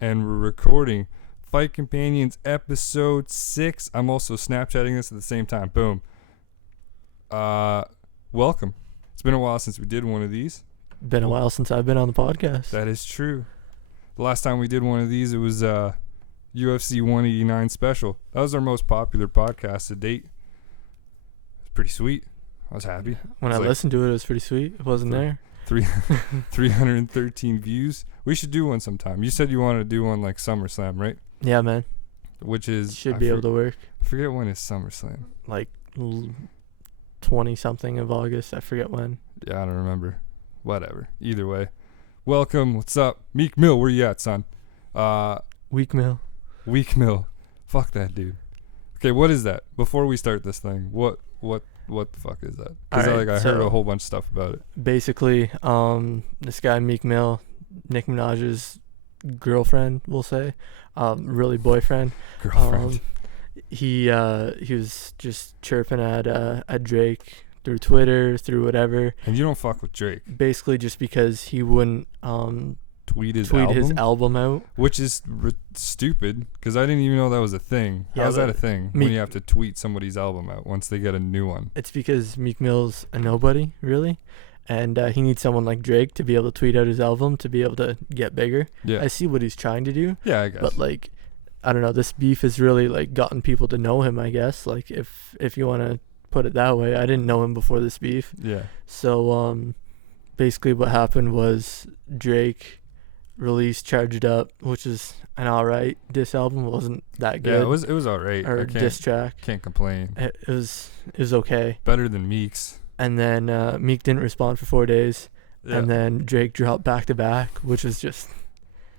and we're recording Fight Companions episode 6. I'm also Snapchatting this at the same time. Boom. Welcome. It's been a while since we did one of these. Been a while since I've been on the podcast. That is true. The last time we did one of these, it was UFC 189 special. That was our most popular podcast to date. It's pretty sweet. I was happy. When I listened to it, it was pretty sweet. It wasn't there. 313 views. We should do one sometime. You said you wanted to do one like Summerslam, right? Yeah, man. Which is... Should be able to work. I forget when is Summerslam. Like 20-something of August. I forget when. Yeah, I don't remember. Whatever. Either way. Welcome. What's up? Meek Mill, where you at, son? Meek Mill. Meek Mill. Fuck that dude. Okay, what is that? Before we start this thing, what the fuck is that? Because I heard a whole bunch of stuff about it. Basically, this guy Meek Mill, Nicki Minaj's girlfriend, we'll say, really boyfriend. Girlfriend. He was just chirping at Drake through Twitter, through whatever. And you don't fuck with Drake. Basically, just because he wouldn't tweet his album out, which is stupid because I didn't even know that was a thing. Yeah, how's that a thing when you have to tweet somebody's album out once they get a new one? It's because Meek Mill's a nobody, really, and he needs someone like Drake to be able to tweet out his album to be able to get bigger. Yeah, I see what he's trying to do. Yeah, I guess. But like, I don't know. This beef has really like gotten people to know him, I guess. Like, if you want to put it that way, I didn't know him before this beef. Yeah. So basically, what happened was Drake released Charged Up, which is an alright diss album. It wasn't that good. Yeah, it was alright. Or diss track. Can't complain. It was okay. Better than Meek's. And then Meek didn't respond for 4 days. Yeah. And then Drake dropped back to back, which was just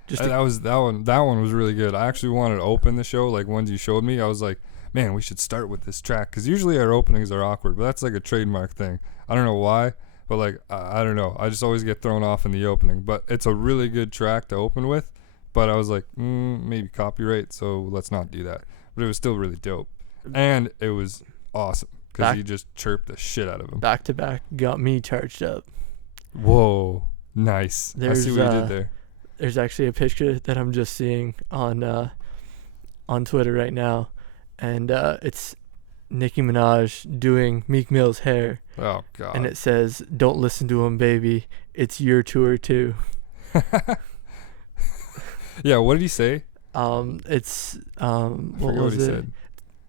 that one was really good. I actually wanted to open the show like ones you showed me. I was like, man, we should start with this track because usually our openings are awkward, but that's like a trademark thing. I don't know why. But, like, I don't know. I just always get thrown off in the opening. But it's a really good track to open with. But I was like, maybe copyright, so let's not do that. But it was still really dope. And it was awesome because he just chirped the shit out of him. Back to back got me charged up. Whoa. Nice. I see what you did there. There's actually a picture that I'm just seeing on Twitter right now. And it's Nicki Minaj doing Meek Mill's hair. Oh, God. And it says, "Don't listen to him, baby. It's your tour, too." Yeah, what did he say? It's, what was he it? Said.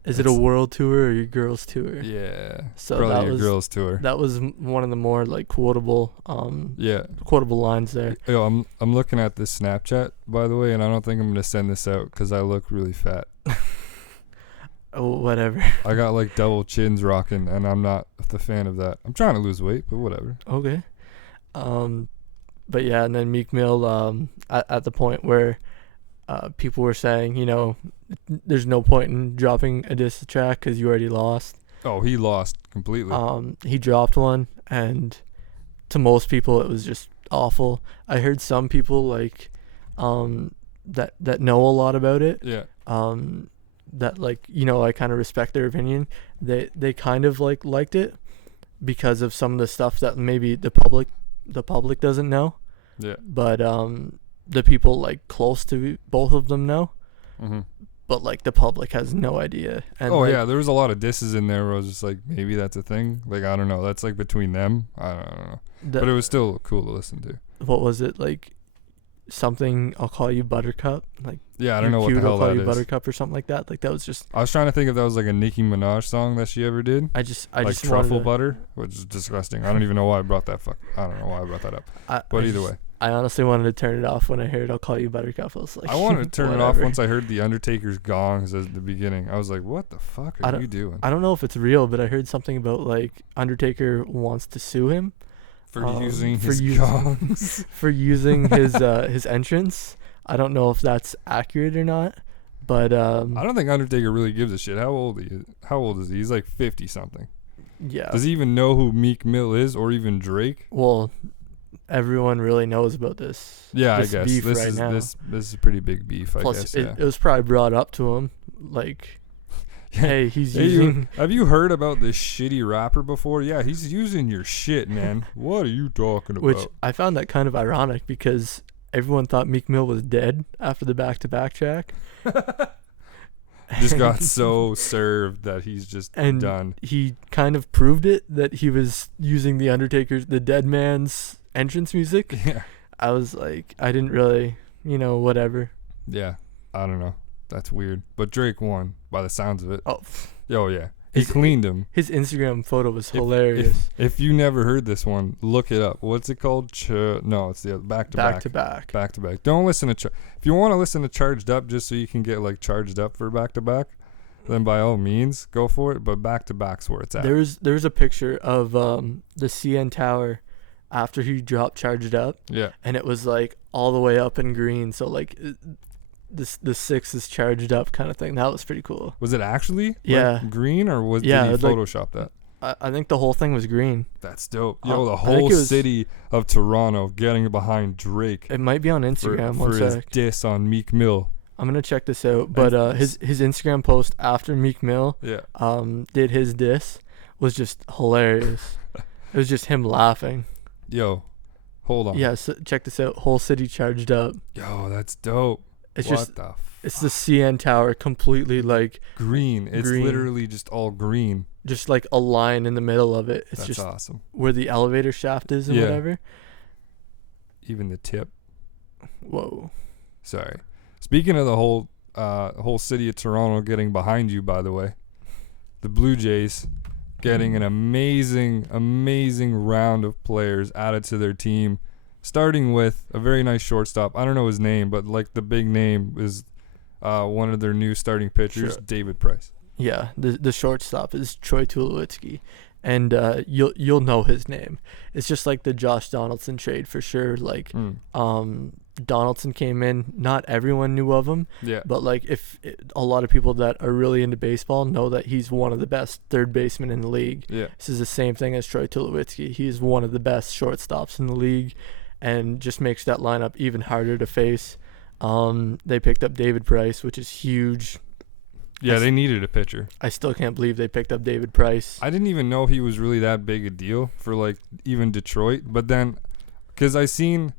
Is it a world tour or your girl's tour? Yeah. So probably your girl's tour. That was one of the more, like, quotable lines there. Yo, I'm looking at this Snapchat, by the way, and I don't think I'm going to send this out because I look really fat. Oh, whatever. I got like double chins rocking, and I'm not the fan of that. I'm trying to lose weight, but whatever. Okay. But yeah, and then Meek Mill, at the point where people were saying, you know, there's no point in dropping a diss track because you already lost. Oh, he lost completely. He dropped one, and to most people, it was just awful. I heard some people like that know a lot about it. Yeah. That, like, you know, I kind of respect their opinion. They kind of liked it because of some of the stuff that maybe the public doesn't know. Yeah. But the people like close to both of them know. Mm-hmm. But like the public has no idea. And yeah, there was a lot of disses in there where I was just like, maybe that's a thing. Like, I don't know. That's like between them. I don't know. But it was still cool to listen to. What was it, like? Something, I'll call you Buttercup. Like, yeah, I don't know what the hell that is. I'll call you Buttercup or something like that. Like, that was just. I was trying to think if that was like a Nicki Minaj song that she ever did. I just truffle butter, which is disgusting. I don't even know why I brought that. I don't know why I brought that up. But either way, I honestly wanted to turn it off when I heard "I'll call you Buttercup." I was like, I wanted to turn it off once I heard the Undertaker's gongs at the beginning. I was like, what the fuck are you doing? I don't know if it's real, but I heard something about like Undertaker wants to sue him for using his gongs, for using his entrance. I don't know if that's accurate or not, but I don't think Undertaker really gives a shit. How old is he? He's like 50 something. Yeah. Does he even know who Meek Mill is, or even Drake? Well, everyone really knows about this. Yeah, I guess beef this is a pretty big beef. Plus, I guess. Yeah. It was probably brought up to him, like, hey, he's using. Have you heard about this shitty rapper before? Yeah, he's using your shit, man. What are you talking about? Which I found that kind of ironic because everyone thought Meek Mill was dead after the back-to-back track. Just got so served that he's just And done. he kind of proved it that he was using the dead man's entrance music. Yeah. I was like, I didn't really, whatever. Yeah. I don't know. That's weird. But Drake won by the sounds of it. Oh, Yeah. He cleaned him. His Instagram photo was hilarious. If you never heard this one, look it up. What's it called? No, it's the back to back. Back to back. Don't listen to. If you want to listen to Charged Up just so you can get like charged up for back to back, then by all means go for it. But back to back's where it's at. There's a picture of the CN Tower after he dropped Charged Up. Yeah. And it was like all the way up in green. So like the 6 is charged up kind of thing. That was pretty cool. Was it actually Yeah. green or did he Photoshop that? I think the whole thing was green. That's dope. Yo, the whole city of Toronto getting behind Drake. It might be on Instagram. For his diss on Meek Mill. I'm gonna check this out. But his Instagram post after Meek Mill did his diss was just hilarious. It was just him laughing. Yo, hold on. Yeah, so check this out. Whole city charged up. Yo, that's dope. It's the CN Tower completely like green. It's green. Literally just all green. Just like a line in the middle of it. It's That's just awesome. Where the elevator shaft is and whatever. Even the tip. Whoa. Sorry. Speaking of the whole city of Toronto getting behind you, by the way, the Blue Jays getting an amazing round of players added to their team, starting with a very nice shortstop. I don't know his name, but like the big name is one of their new starting pitchers, Sure. David Price. Yeah, the shortstop is Troy Tulowitzki, and you'll know his name. It's just like the Josh Donaldson trade for sure. Like, Donaldson came in, not everyone knew of him, but like a lot of people that are really into baseball know that he's one of the best third basemen in the league. Yeah, this is the same thing as Troy Tulowitzki. He's one of the best shortstops in the league, and just makes that lineup even harder to face. They picked up David Price, which is huge. Yeah, they needed a pitcher. I still can't believe they picked up David Price. I didn't even know he was really that big a deal for like even Detroit. But then, because I seen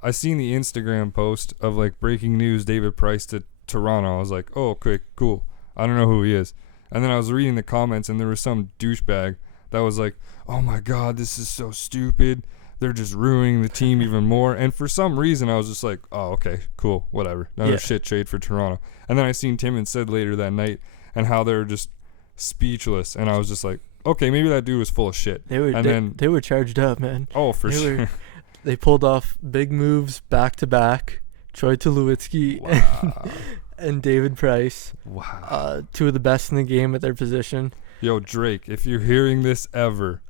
the Instagram post of like breaking news, David Price to Toronto. I was like, oh, okay, cool. I don't know who he is. And then I was reading the comments, and there was some douchebag that was like, oh my God, this is so stupid. They're just ruining the team even more. And for some reason, I was just like, oh, okay, cool, whatever. Another shit trade for Toronto. And then I seen Tim and Sid later that night and how they were just speechless. And I was just like, okay, maybe that dude was full of shit. They were charged up, man. Oh, for sure. They pulled off big moves back to back. Troy Tulowitzki and David Price. Wow. Two of the best in the game at their position. Yo, Drake, if you're hearing this ever,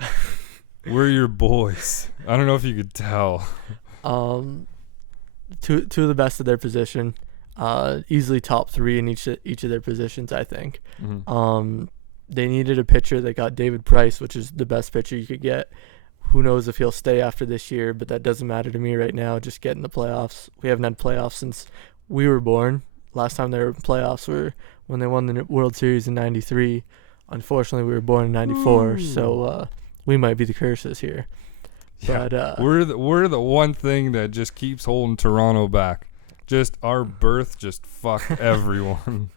we're your boys. I don't know if you could tell. Two of the best at their position. Easily top 3 in each of their positions, I think. Mm-hmm. They needed a pitcher. They got David Price, which is the best pitcher you could get. Who knows if he'll stay after this year, but that doesn't matter to me right now. Just get in the playoffs. We haven't had playoffs since we were born. Last time there were playoffs were when they won the World Series in '93. Unfortunately, we were born in '94, so we might be the curses here. Yeah, but we're the one thing that just keeps holding Toronto back. Just our birth just fucked everyone.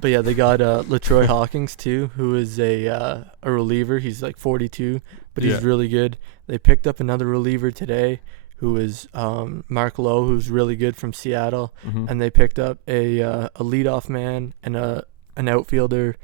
But yeah, they got LaTroy Hawkins too, who is a reliever. He's like 42, but he's really good. They picked up another reliever today, who is Mark Lowe, who's really good from Seattle, and they picked up a leadoff man and an outfielder,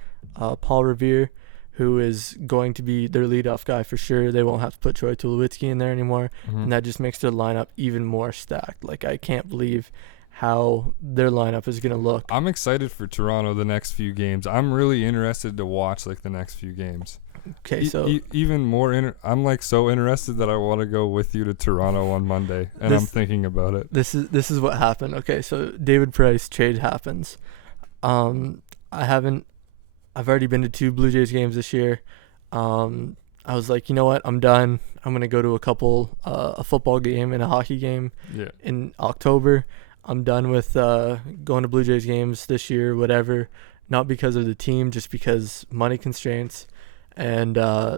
Paul Revere, who is going to be their leadoff guy for sure. They won't have to put Troy Tulowitzki in there anymore, and that just makes their lineup even more stacked. Like, I can't believe how their lineup is going to look. I'm excited for Toronto the next few games. I'm really interested to watch like the next few games. Okay, so even more I'm like so interested that I want to go with you to Toronto on Monday, and I'm thinking about it. This is what happened. Okay, so David Price trade happens. I've already been to 2 Blue Jays games this year. I was like, you know what? I'm done. I'm going to go to a football game and a hockey game in October. I'm done with going to Blue Jays games this year, whatever. Not because of the team, just because money constraints. And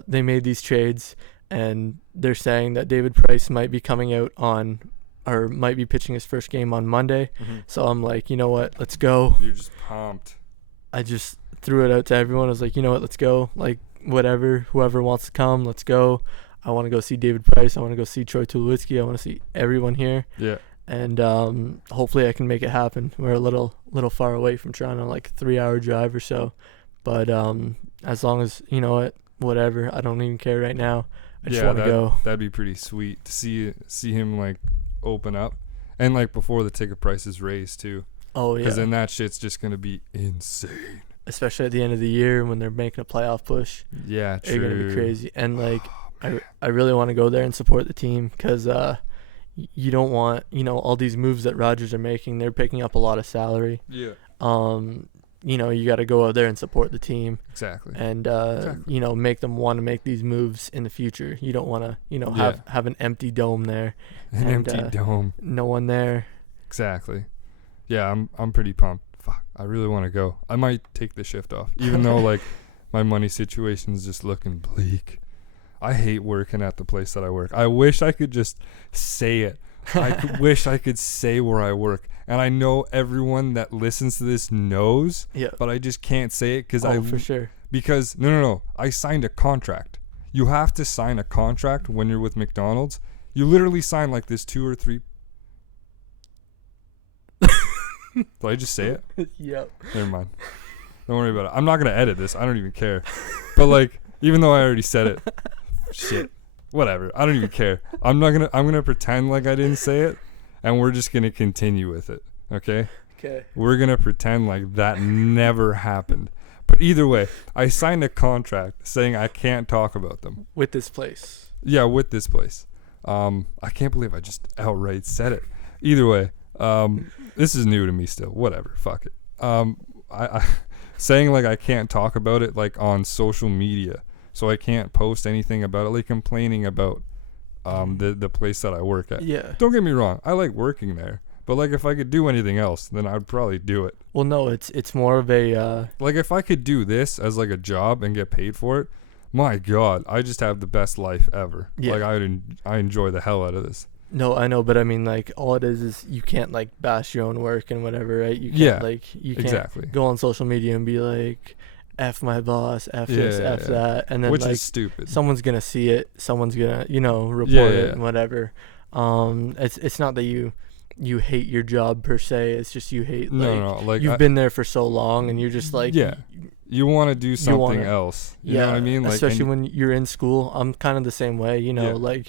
they made these trades, and they're saying that David Price might be coming out on or might be pitching his first game on Monday. Mm-hmm. So I'm like, you know what, let's go. You're just pumped. I just threw it out to everyone. I was like, you know what, let's go. Like, whatever, whoever wants to come, let's go. I want to go see David Price. I want to go see Troy Tulowitzki. I want to see everyone here. Yeah. And hopefully I can make it happen. We're a little far away from Toronto, like 3-hour drive or so. But as long as, you know what, whatever, I don't even care right now. I just want to go. That'd be pretty sweet to see him like open up, and like before the ticket prices raise too. Oh yeah. Because then that shit's just gonna be insane. Especially at the end of the year when they're making a playoff push. Yeah, true. They're gonna be crazy. And like, I really want to go there and support the team because you don't want, you know, all these moves that Rodgers are making. They're picking up a lot of salary. Yeah. You know, you got to go out there and support the team. Exactly. And you know, make them want to make these moves in the future. You don't want to, you know, have an empty dome there. An empty dome. No one there. Exactly. Yeah, I'm pretty pumped. Fuck, I really want to go. I might take the shift off, even though like my money situation is just looking bleak. I hate working at the place that I work. I wish I could just say it. Wish I could say where I work. And I know everyone that listens to this knows, but I just can't say it for sure. Because no, I signed a contract. You have to sign a contract when you're with McDonald's. You literally sign like this 2 or 3. Did I just say it? Yep. Never mind. Don't worry about it. I'm not gonna edit this. I don't even care. But like, even though I already said it, shit. Whatever. I don't even care. I'm gonna pretend like I didn't say it, and we're just gonna continue with it. Okay? Okay. We're gonna pretend like that never happened. But either way, I signed a contract saying I can't talk about them. With this place. Yeah, with this place. I can't believe I just outright said it. Either way, this is new to me still. Whatever. Fuck it. I saying like I can't talk about it like on social media. So I can't post anything about it, like complaining about the place that I work at. Yeah. Don't get me wrong, I like working there, but like if I could do anything else, then I'd probably do it. Well, no, it's more of a like if I could do this as like a job and get paid for it, my God, I just have the best life ever. Yeah. Like I enjoy the hell out of this. No, I know, but I mean, like, all it is you can't like bash your own work and whatever, right? You can't you can't exactly go on social media and be like, F my boss, F this, F that, and then which like is stupid. Someone's gonna see it, someone's gonna, you know, report it and whatever. It's not that you hate your job per se, it's just you hate like you've been there for so long and you're just like you want to do something else. You know what I mean? Like, especially when you're in school. I'm kind of the same way, you know, like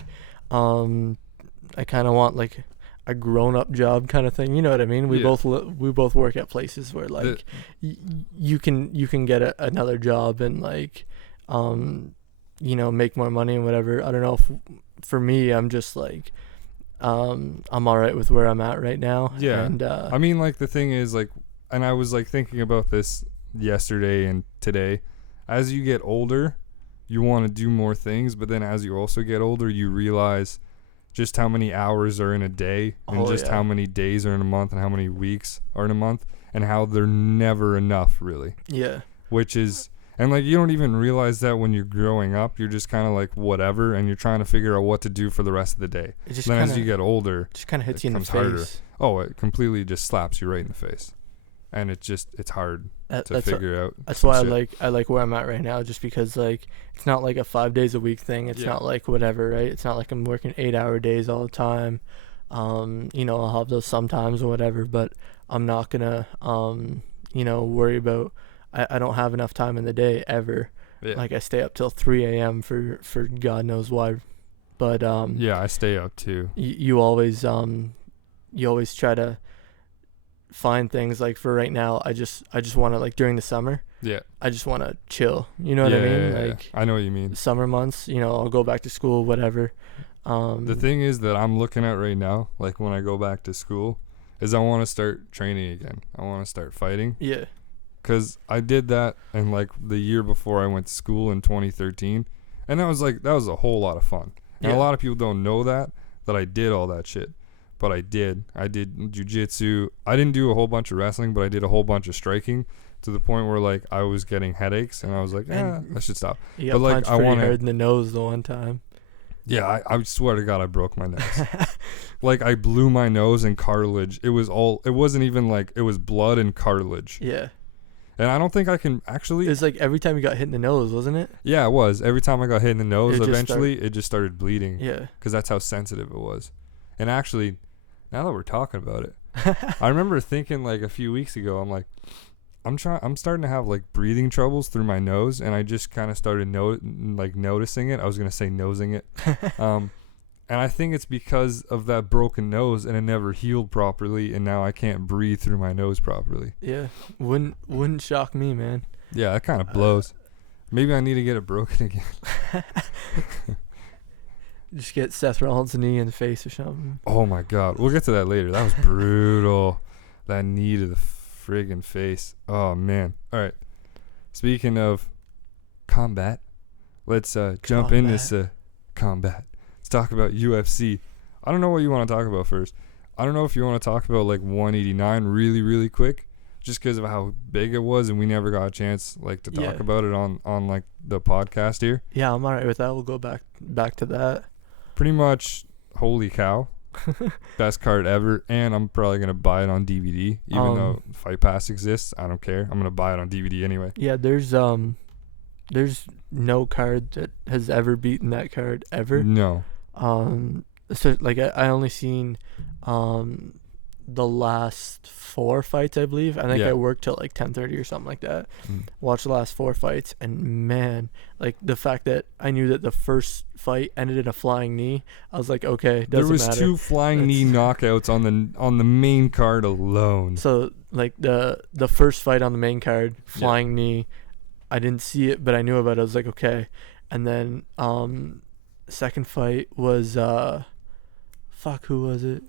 I kind of want like a grown-up job kind of thing, you know what I mean? We both work at places where like you can get another job and like you know, make more money and whatever. I don't know, for me, I'm just like I'm all right with where I'm at right now. And I mean, like, the thing is, like, and I was like thinking about this yesterday and today, as you get older you want to do more things, but then as you also get older you realize just how many hours are in a day, and how many days are in a month, and how many weeks are in a month, and how they're never enough, really. Yeah. Which is, and like, you don't even realize that when you're growing up. You're just kind of like whatever, and you're trying to figure out what to do for the rest of the day. Then as you get older, just kind of hits you in the face. Harder. Oh, it completely just slaps you right in the face, and it's hard to figure out. That's why I like where I'm at right now, just because like it's not like a 5 days a week thing. It's not like whatever, right? It's not like I'm working 8-hour days all the time. You know, I'll have those sometimes or whatever, but I'm not gonna you know, worry about. I don't have enough time in the day ever. Yeah. Like I stay up till 3 a.m. for God knows why, but I stay up too. You always try to find things. Like for right now, I just want to, like, during the summer, I just want to chill, you know what I mean? Like, I know what you mean. Summer months, you know, I'll go back to school, whatever. The thing is that I'm looking at right now, like when I go back to school, is I want to start training again. I want to start fighting. Yeah. Because I did that in like the year before I went to school in 2013, and that was a whole lot of fun. And a lot of people don't know that I did all that shit. But I did jiu-jitsu. I didn't do a whole bunch of wrestling, but I did a whole bunch of striking, to the point where like I was getting headaches, and I was like, I should stop. You got punched pretty hard in the nose the one time. Yeah, I swear to God, I broke my nose. Like, I blew my nose and cartilage. It wasn't even like, it was blood and cartilage. Yeah. And I don't think I can actually. It's like every time you got hit in the nose, wasn't it? Yeah, it was. Every time I got hit in the nose, It it just started bleeding. Yeah. Because that's how sensitive it was. And actually, now that we're talking about it, I remember thinking like a few weeks ago, I'm like, I'm starting to have like breathing troubles through my nose, and I just kind of started noticing it. I was gonna say nosing it, and I think it's because of that broken nose, and it never healed properly, and now I can't breathe through my nose properly. Yeah, wouldn't shock me, man. Yeah, that kind of blows. Maybe I need to get it broken again. Just get Seth Rollins' knee in the face or something. Oh my God, we'll get to that later. That was brutal. That knee to the friggin' face. Oh man. All right. Speaking of combat, let's jump in this combat. Let's talk about UFC. I don't know what you want to talk about first. I don't know if you want to talk about like 189 really, really quick, just because of how big it was, and we never got a chance like to talk about it on like the podcast here. Yeah, I'm alright with that. We'll go back to that. Pretty much, holy cow. Best card ever, and I'm probably gonna buy it on DVD, even though Fight Pass exists. I don't care. I'm gonna buy it on DVD anyway. Yeah, there's no card that has ever beaten that card ever. No. So like I only seen the last 4 fights, I believe. I think I worked till like 10:30 or something like that. Watched the last 4 fights, and man, like the fact that I knew that the first fight ended in a flying knee, I was like, okay, doesn't matter. There was 2 flying knee knockouts on the main card alone. So like the first fight on the main card, flying knee, I didn't see it, but I knew about it. I was like, okay. And then second fight was who was it?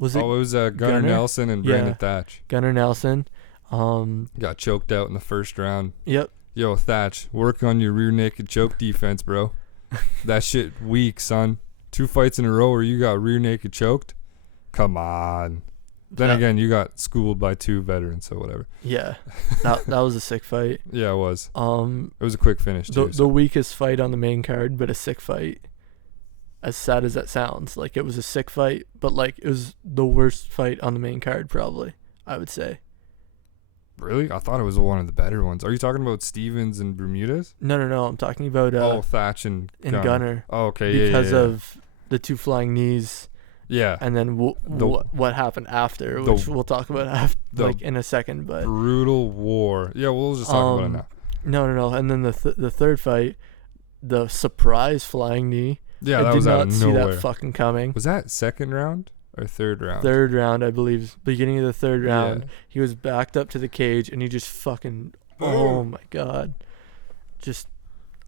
It was Gunnar Nelson and Brandon Thatch. Gunnar Nelson. Got choked out in the first round. Yep. Yo, Thatch, work on your rear naked choke defense, bro. That shit weak, son. 2 fights in a row where you got rear naked choked? Come on. Then again, you got schooled by 2 veterans, so whatever. Yeah. that was a sick fight. Yeah, it was. It was a quick finish, too. The weakest fight on the main card, but a sick fight. As sad as that sounds, like it was a sick fight, but like it was the worst fight on the main card, probably, I would say. Really? I thought it was one of the better ones. Are you talking about Stevens and Bermudez? No. I'm talking about Thatch and Gunnar. Oh, okay. Because of the 2 flying knees. Yeah. And then what happened after, which we'll talk about after, like in a second. But brutal war. Yeah, we'll just talk about it now. No. And then the third fight, the surprise flying knee. Yeah, that was out of nowhere. I did not see that fucking coming. Was that second round or third round? Third round, I believe. Beginning of the third round. He was backed up to the cage, and he just fucking... Oh, my God. Just...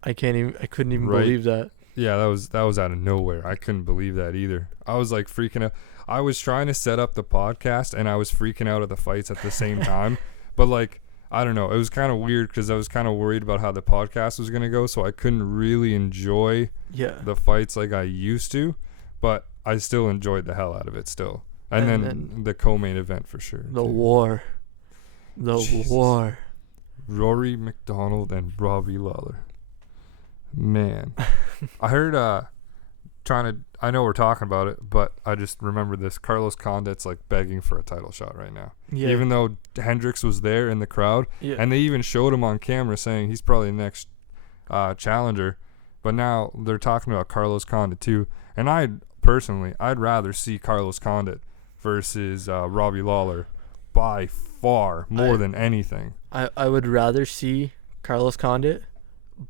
I couldn't even believe that. Yeah, that was out of nowhere. I couldn't believe that either. I was like freaking out. I was trying to set up the podcast, and I was freaking out at the fights at the same time. But like... I don't know. It was kind of weird because I was kind of worried about how the podcast was going to go, so I couldn't really enjoy the fights like I used to, but I still enjoyed the hell out of it still. And then the co-main event for sure. The war. War. Rory McDonald and Robbie Lawler. Man. I heard I know we're talking about it, but I just remember this. Carlos Condit's like begging for a title shot right now. Yeah. Even though Hendricks was there in the crowd, and they even showed him on camera saying he's probably the next challenger. But now they're talking about Carlos Condit too. And I'd rather see Carlos Condit versus Robbie Lawler by far more than anything. I would rather see Carlos Condit,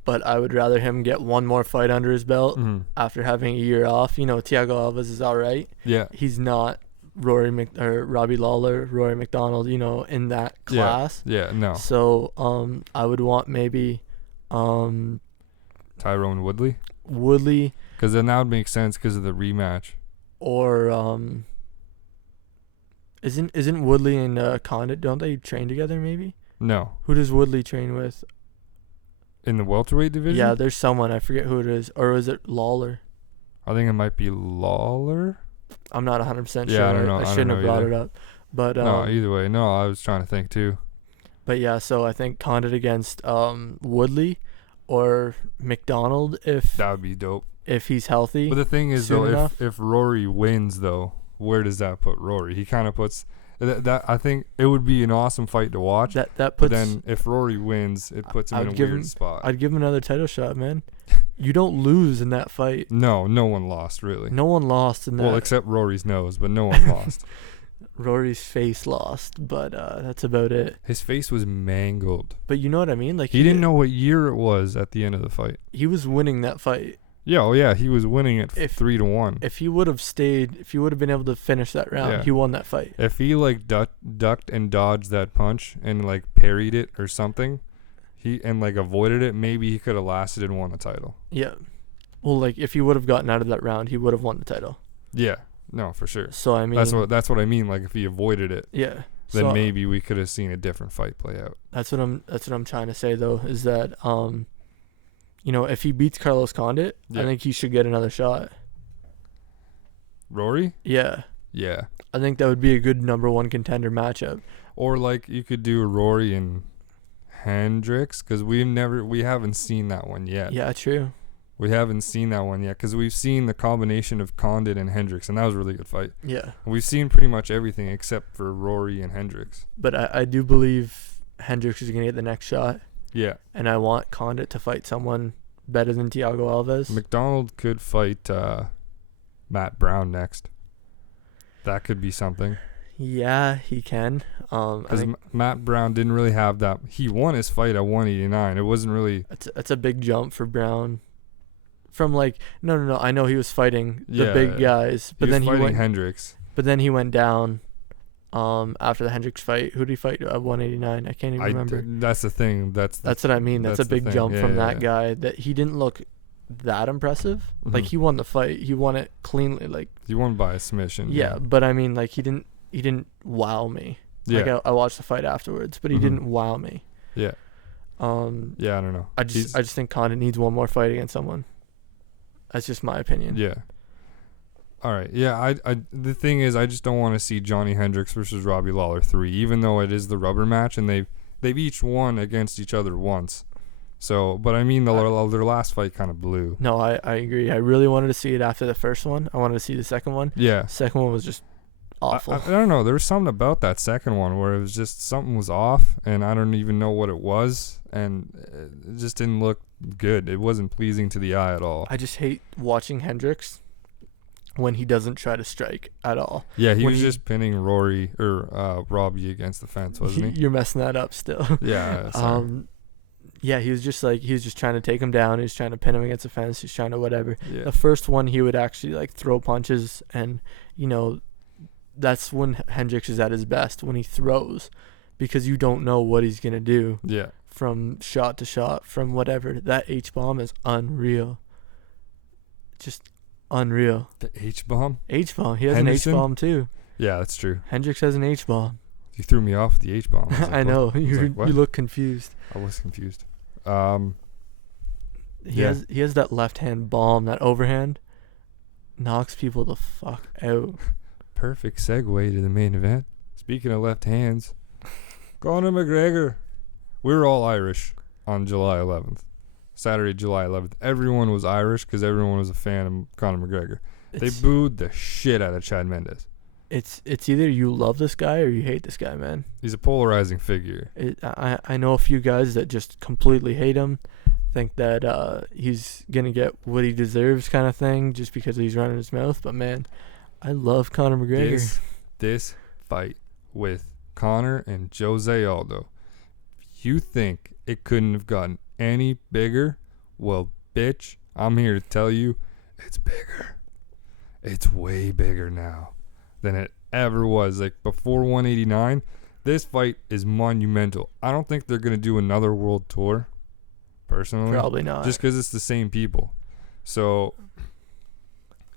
but I would rather him get one more fight under his belt after having a year off. You know, Thiago Alves is all right. Yeah. He's not Robbie Lawler, Rory McDonald, you know, in that class. Yeah, no. So I would want maybe Tyrone Woodley. Because then that would make sense because of the rematch. Or isn't Woodley and Condit, don't they train together maybe? No. Who does Woodley train with? In the welterweight division? Yeah, there's someone. I forget who it is. Or is it Lawler? I think it might be Lawler. I'm not 100% sure. Yeah, I don't know. I shouldn't have brought it up. But no, either way. No, I was trying to think too. But yeah, so I think Condit against Woodley or McDonald. If that would be dope. if he's healthy. But the thing is, soon though, enough. if Rory wins, though, where does that put Rory? He kind of puts that. I think it would be an awesome fight to watch. That But puts. then if Rory wins, it puts him in a weird spot. I'd give him another title shot, man. You don't lose in that fight. No one lost, really. No one lost in that. Well, except Rory's nose, but no one lost. Rory's face lost, but that's about it. His face was mangled. But you know what I mean? Like He didn't know what year it was at the end of the fight. he was winning that fight. Yeah, he was winning it If- 3-1. If he would have stayed, if he would have been able to finish that round, Yeah. he won that fight. If he like ducked and dodged that punch and like parried it or something, like avoided it, maybe he could have lasted and won the title. Yeah. Well, like if he would have gotten out of that round, he would have won the title. Yeah, no, for sure. So I mean, That's what I mean. Like if he avoided it, yeah. then So maybe we could have seen a different fight play out. that's what I'm trying to say though, is that if he beats Carlos Condit, Yeah. I think he should get another shot. Rory? Yeah. Yeah. I think that would be a good number one contender matchup. Or like you could do Rory and Hendricks, because we haven't seen that one yet. Yeah, true. We haven't seen that one yet because we've seen the combination of Condit and Hendricks, and that was a really good fight. Yeah. And we've seen pretty much everything except for Rory and Hendricks. But I do believe Hendricks is going to get the next shot, Yeah. and I want Condit to fight someone better than Thiago Alves. McDonald could fight Matt Brown next. That could be something. Yeah, he can. I Because think Matt Brown didn't really have that. He won his fight at 189. It wasn't really. it's a big jump for Brown. From like no, I know he was fighting the Yeah, big guys, but he then was he fighting went. Hendricks. But then he went down. After the Hendricks fight, who did he fight at 189? I can't even remember. That's the thing. That's That's what I mean. That's a that's the big thing. jump Yeah, from yeah, that yeah. guy. That he didn't look that impressive. Like Mhm. he won the fight. He won it cleanly. Like He won by a submission. yeah, but I mean, like he didn't wow me. Yeah. Like I watched the fight afterwards, but he Mhm. didn't wow me. Yeah. Yeah, I don't know. I just think Condit needs one more fight against someone. That's just my opinion. Yeah. All right. Yeah, I the thing is I just don't want to see Johnny Hendricks versus Robbie Lawler 3, even though it is the rubber match and they've each won against each other once. So, but I mean their last fight kind of blew. No, I agree. I really wanted to see it after the first one. I wanted to see the second one. Yeah. Second one was just awful. I don't know. There was something about that second one where it was just something was off, and I don't even know what it was, and it just didn't look good. It wasn't pleasing to the eye at all. I just hate watching Hendricks when he doesn't try to strike at all. Yeah, he when was he- just pinning Rory or Robbie against the fence, wasn't he? You're messing that up still. Yeah. Sorry. Yeah, he was just trying to take him down. He was trying to pin him against the fence. He's trying to whatever. Yeah. The first one, he would actually like throw punches, and that's when Hendricks is at his best, when he throws, because you don't know what he's gonna do Yeah. from shot to shot, from whatever. That H-bomb is unreal. Just unreal. The H-bomb? H-bomb. He has Henderson? an H-bomb too. Yeah, that's true. Hendricks has an H-bomb. You threw me off with the H-bomb. I was like, I what? know. I was like, what? You look confused. I was confused. He Yeah. has that left hand bomb, that overhand knocks people the fuck out. Perfect segue to the main event. Speaking of left hands, Conor McGregor. We were all Irish on July 11th. Saturday, July 11th. Everyone was Irish because everyone was a fan of Conor McGregor. They It's, booed the shit out of Chad Mendes. it's either you love this guy or you hate this guy, man. He's a polarizing figure. I know a few guys that just completely hate him, think that he's gonna get what he deserves, kind of thing, just because he's running his mouth. But man, I love Conor McGregor. This fight with Conor and Jose Aldo. If you think it couldn't have gotten any bigger, well, bitch, I'm here to tell you it's bigger. It's way bigger now than it ever was. Like before 189, this fight is monumental. I don't think they're going to do another world tour, personally. Probably not. Just because it's the same people. So,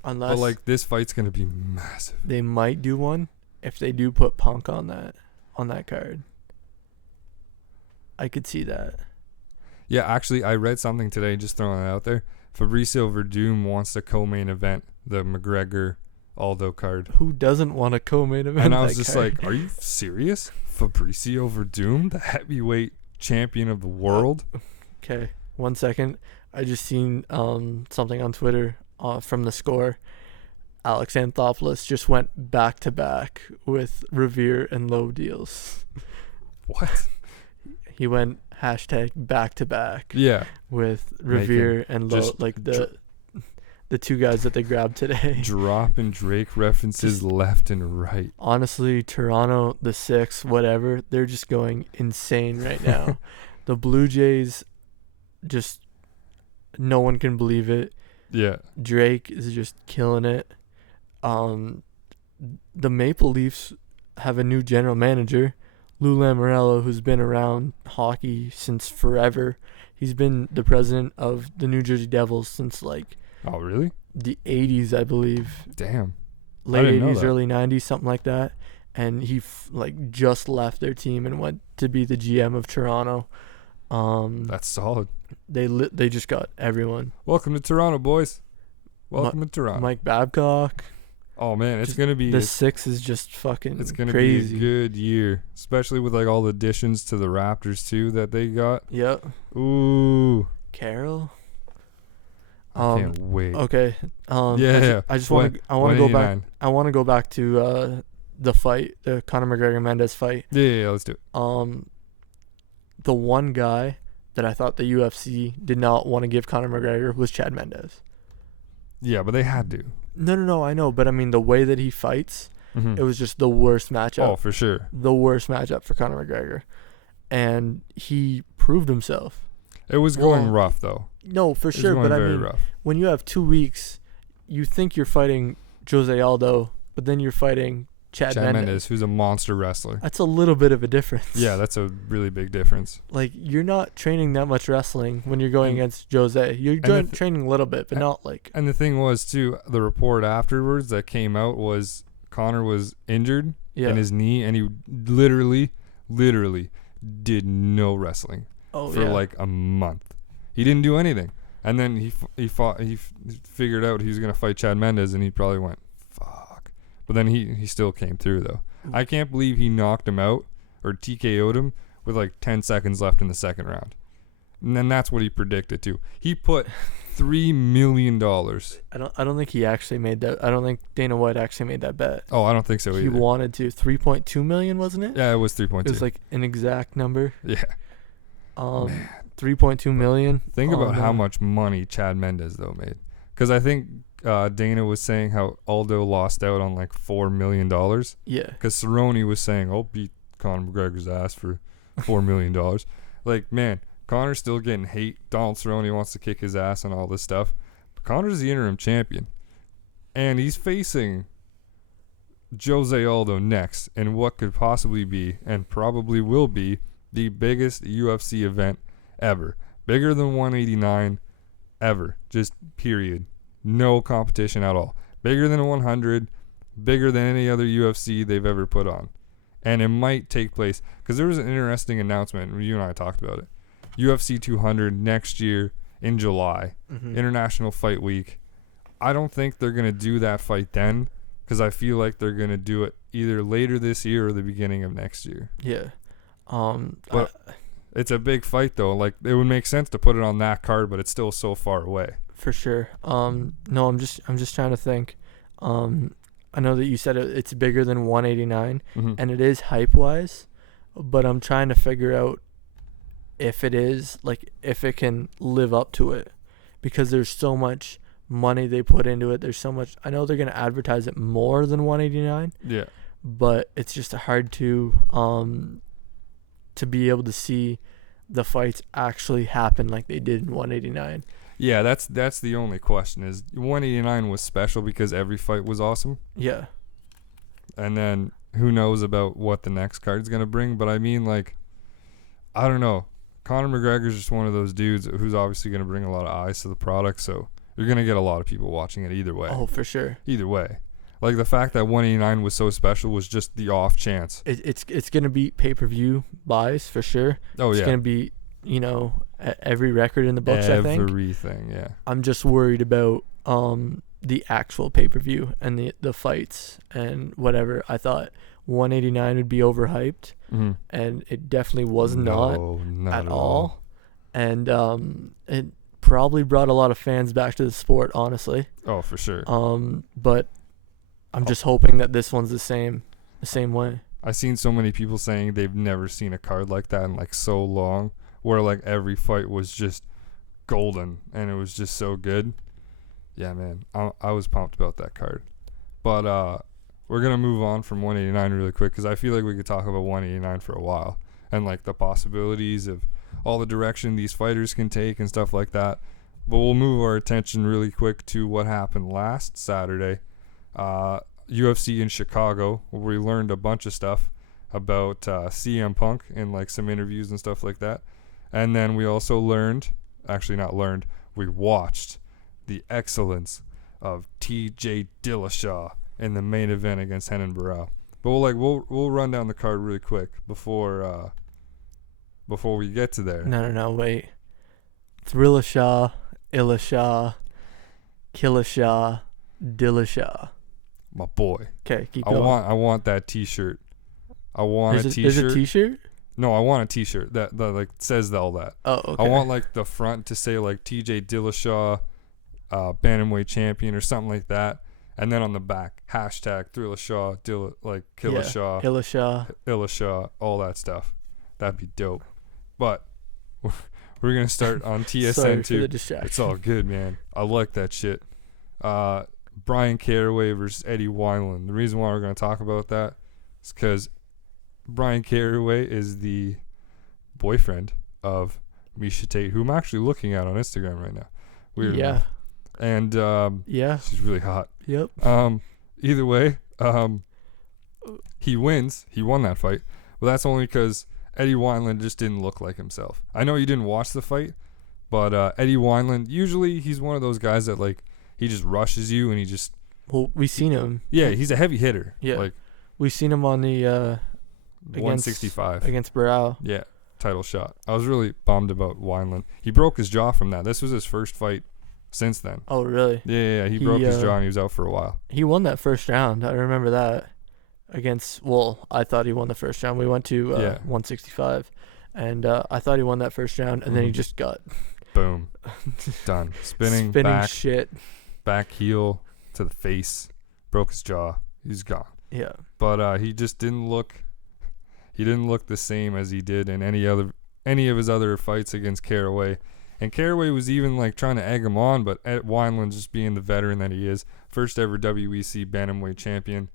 Unless but like this fight's going to be massive. they might do one if they do put Punk on that card. I could see that. Yeah, actually, I read something today, just throwing it out there. Fabricio Verdum wants to co-main event the McGregor Aldo card. Who doesn't want a co-main event? And I was that just card? like, are you serious? Fabricio Verdum, the heavyweight champion of the world? Okay, 1 second. I just seen something on Twitter from the score. Alex Anthopoulos just went back to back with Revere and Low deals. What? He went hashtag back to back. Yeah. With Revere and Low, like the two guys that they grabbed today. Dropping Drake references left and right. Honestly, Toronto, the Six, whatever, they're just going insane right now. The Blue Jays, just no one can believe it. Yeah. Drake is just killing it. The Maple Leafs have a new general manager, Lou Lamoriello, who's been around hockey since forever. He's been the president of the New Jersey Devils since like Oh, really? the 80s, I believe. Damn. Late didn't know 80s, that. early 90s, something like that. And he like just left their team and went to be the GM of Toronto. That's solid. They just got everyone. Welcome to Toronto, boys. Welcome to Toronto. Mike Babcock. Oh man, it's Just gonna be The Six is just fucking it's gonna crazy. be a good year, especially with like all the additions to the Raptors too that they got. Yep. Ooh, Carroll. I can't wait. Okay. Yeah, I just want to. I want to go back. 189. I want to go back to the fight, the Conor McGregor Mendes fight. Yeah, let's do it. The one guy that I thought the UFC did not want to give Conor McGregor was Chad Mendes. Yeah, but they had to. No, I know, but I mean the way that he fights, Mhm. it was just the worst matchup. Oh, for sure. The worst matchup for Conor McGregor, and he proved himself. It was going Well, rough though. No, for It was sure, going but I very mean, rough. when you have 2 weeks, you think you're fighting Jose Aldo, but then you're fighting Chad Mendes. Who's a monster wrestler. That's a little bit of a difference. Yeah, that's a really big difference. Like, you're not training that much wrestling when you're going And- against Jose. You're training a little bit, but not like... And the thing was too, the report afterwards that came out was Conor was injured Yeah. in his knee, and he literally did no wrestling for like a month. He didn't do anything, and then he figured out he was gonna fight Chad Mendes, and he probably went fuck. But then he still came through though. I can't believe he knocked him out or TKO'd him with like 10 seconds left in the second round. And then that's what he predicted too. He put $3 million. I don't think he actually made that. I don't think Dana White actually made that bet. Oh, I don't think so either. He wanted to. 3.2 million, wasn't it? Yeah, it was 3.2. It was like an exact number. Yeah. 3.2 million. Think about how no. much money Chad Mendes though made. Because I think Dana was saying how Aldo lost out on like $4 million. Yeah. Because Cerrone was saying, I'll beat Conor McGregor's ass for $4 million. Like, man, Conor's still getting hate. Donald Cerrone wants to kick his ass and all this stuff. But Conor's the interim champion. And he's facing Jose Aldo next in what could possibly be, and probably will be, the biggest UFC event ever. Bigger than 189 ever. Just period. No competition at all. Bigger than 100. Bigger than any other UFC they've ever put on. And it might take place, because there was an interesting announcement, and you and I talked about it. UFC 200 next year in July. Mm-hmm. International Fight Week. I don't think they're going to do that fight then, because I feel like they're going to do it either later this year or the beginning of next year. Yeah. But it's a big fight though. Like, it would make sense to put it on that card, but it's still so far away. For sure. No, I'm just trying to think. I know that you said it's bigger than 189, Mm-hmm. and it is hype wise, but I'm trying to figure out if it is, like, if it can live up to it, because there's so much money they put into it. There's so much. I know they're gonna advertise it more than 189, Yeah. but it's just hard to be able to see the fights actually happen like they did in 189. Yeah, that's the only question. Is 189 was special because every fight was awesome, Yeah. and then who knows about what the next card's gonna bring. But I mean, like, I don't know. Conor McGregor's just one of those dudes who's obviously gonna bring a lot of eyes to the product, so you're gonna get a lot of people watching it either way. Oh, for sure. Either way, like the fact that 189 was so special was just the off chance. It's gonna be pay-per-view buys for sure. Oh It's yeah, gonna be, every record in the books. I think. everything. Yeah. I'm just worried about the actual pay-per-view and the fights and whatever. I thought 189 would be overhyped, Mm-hmm. and it definitely was not No, not at all. And probably brought a lot of fans back to the sport, honestly. Oh, for sure. But I'm just hoping that this one's the same way. I've seen so many people saying they've never seen a card like that in like so long, where like every fight was just golden and it was just so good. Yeah, man, I was pumped about that card. But we're gonna move on from 189 really quick because I feel like we could talk about 189 for a while and like the possibilities of all the direction these fighters can take and stuff like that. But we'll move our attention really quick to what happened last Saturday. UFC in Chicago, where we learned a bunch of stuff about CM Punk in like some interviews and stuff like that. And then we also we watched the excellence of TJ Dillashaw in the main event against Renan Barao. But we'll run down the card really quick before we get to there. No, wait. Thrillashaw, Illashaw, Killashaw, Dillashaw. My boy. Okay, keep going. I want that T-shirt. I want a T-shirt. There's a T-shirt? No, I want a T-shirt that like says all that. Oh, okay. I want like the front to say like TJ Dillashaw, bantamweight champion or something like that, and then on the back #Thrillashaw, Killashaw, Illashaw, all that stuff. That'd be dope. But we're gonna start on TSN Sorry for 2. the distraction. It's all good, man. I like that shit. Brian Caraway versus Eddie Wineland. The reason why we're going to talk about that is because Brian Caraway is the boyfriend of Miesha Tate, who I'm actually looking at on Instagram right now. Weird enough. And yeah, she's really hot. Yep. Either way, he wins. He won that fight. Well, that's only because Eddie Wineland just didn't look like himself. I know you didn't watch the fight, but Eddie Wineland, usually he's one of those guys that like he just rushes you and he just. Well, we seen him. Yeah, he's a heavy hitter. Yeah, like we seen him on the 165 against Barao. Yeah, title shot. I was really bummed about Wineland. He broke his jaw from that. This was his first fight since then. Oh, really? Yeah. He broke his jaw and he was out for a while. He won that first round. I remember that. I thought he won the first round. We went to 165, and I thought he won that first round, and then he just got boom, done. Spinning back, shit, back heel to the face, broke his jaw. He's gone. Yeah, but he just didn't look. He didn't look the same as he did in any of his other fights against Caraway. And Caraway was even like trying to egg him on, but Wineland, just being the veteran that he is, first ever WEC bantamweight champion,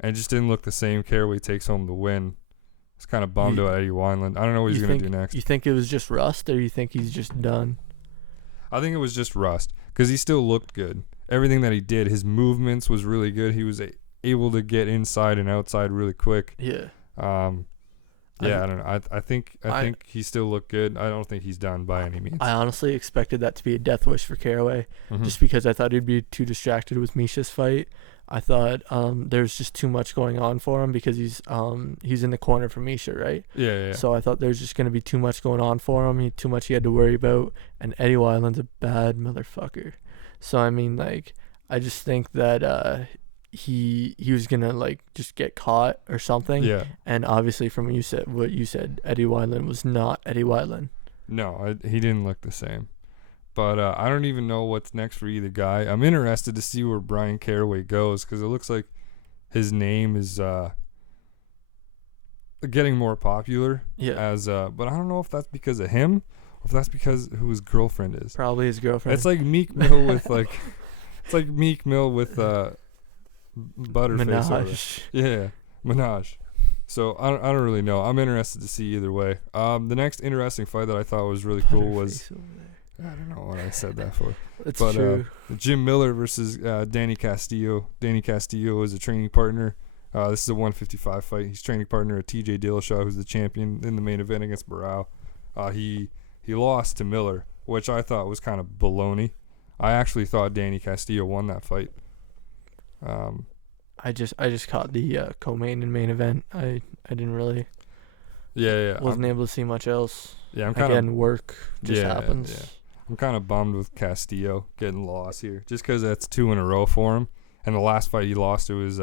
and just didn't look the same. Caraway takes home the win. It's kind of bummed about Eddie Wineland. I don't know what he's going to do next. You think it was just rust, or you think he's just done? I think it was just rust, because he still looked good. Everything that he did, his movements was really good. He was able to get inside and outside really quick. Yeah. I don't know. I think he still looked good. I don't think he's done by any means. I honestly expected that to be a death wish for Caraway, just because I thought he'd be too distracted with Misha's fight. I thought there's just too much going on for him because he's in the corner for Misha, right? Yeah. So I thought there's just going to be too much going on for him. Too much he had to worry about. And Eddie Wineland's a bad motherfucker. So, I mean, like, I just think that he was going to, like, just get caught or something. Yeah. And obviously from what you said, Eddie Wineland was not Eddie Wineland. No, he didn't look the same. But I don't even know what's next for either guy. I'm interested to see where Brian Caraway goes because it looks like his name is getting more popular. Yeah. But I don't know if that's because of him or if that's because who his girlfriend is. Probably his girlfriend. It's like Meek Mill with like Butterface. Minaj. Yeah, Minaj. So I don't really know. I'm interested to see either way. The next interesting fight that I thought was really cool was. I don't know what I said that for. It's true. Jim Miller versus Danny Castillo. Danny Castillo is a training partner. This is a 155 fight. He's training partner of TJ Dillashaw, who's the champion in the main event against Barao. He lost to Miller, which I thought was kind of baloney. I actually thought Danny Castillo won that fight. I just caught the co-main and main event. I didn't really. Yeah. Wasn't able to see much else. Yeah, I'm kind of work just happens. Yeah. I'm kind of bummed with Castillo getting lost here, just because that's 2 in a row for him. And the last fight he lost to was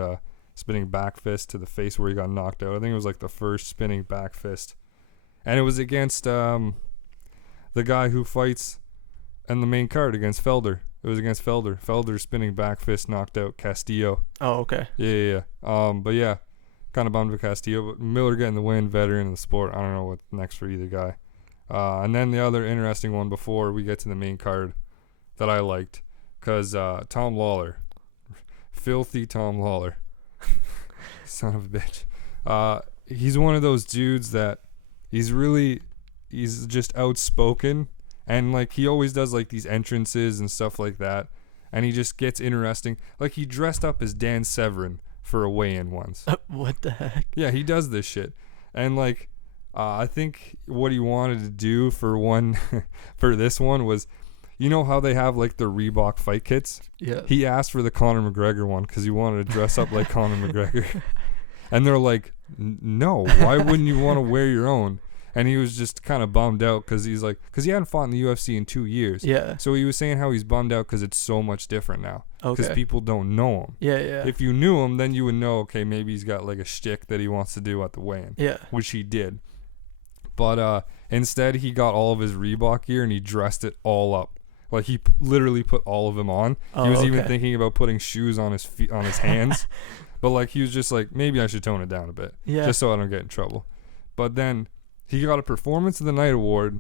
spinning back fist to the face where he got knocked out. I think it was like the first spinning back fist, and it was against the the guy who fights in the main card against Felder. It was against Felder. Felder spinning back fist knocked out Castillo. Oh, okay. Yeah. But yeah, kind of bummed with Castillo. But Miller getting the win, veteran of the sport. I don't know what's next for either guy. And then the other interesting one before we get to the main card that I liked, because Tom Lawler, filthy Tom Lawler, son of a bitch. He's one of those dudes that he's just outspoken. And, like, he always does, like, these entrances and stuff like that. And he just gets interesting. Like, he dressed up as Dan Severn for a weigh-in once. What the heck? Yeah, he does this shit. And, like, I think what he wanted to do for for this one was, you know how they have, like, the Reebok fight kits? Yeah. He asked for the Conor McGregor one because he wanted to dress up like Conor McGregor. And they're like, no, why wouldn't you want to wear your own? And he was just kind of bummed out because he hadn't fought in the UFC in 2 years. Yeah. So he was saying how he's bummed out because it's so much different now. Because people don't know him. Yeah. If you knew him, then you would know, okay, maybe he's got like a shtick that he wants to do at the weigh-in. Yeah. Which he did. But instead, he got all of his Reebok gear and he dressed it all up. Like, he literally put all of them on. He was even thinking about putting shoes on his feet, on his hands. But, like, he was just like, maybe I should tone it down a bit. Yeah. Just so I don't get in trouble. But then he got a Performance of the Night award,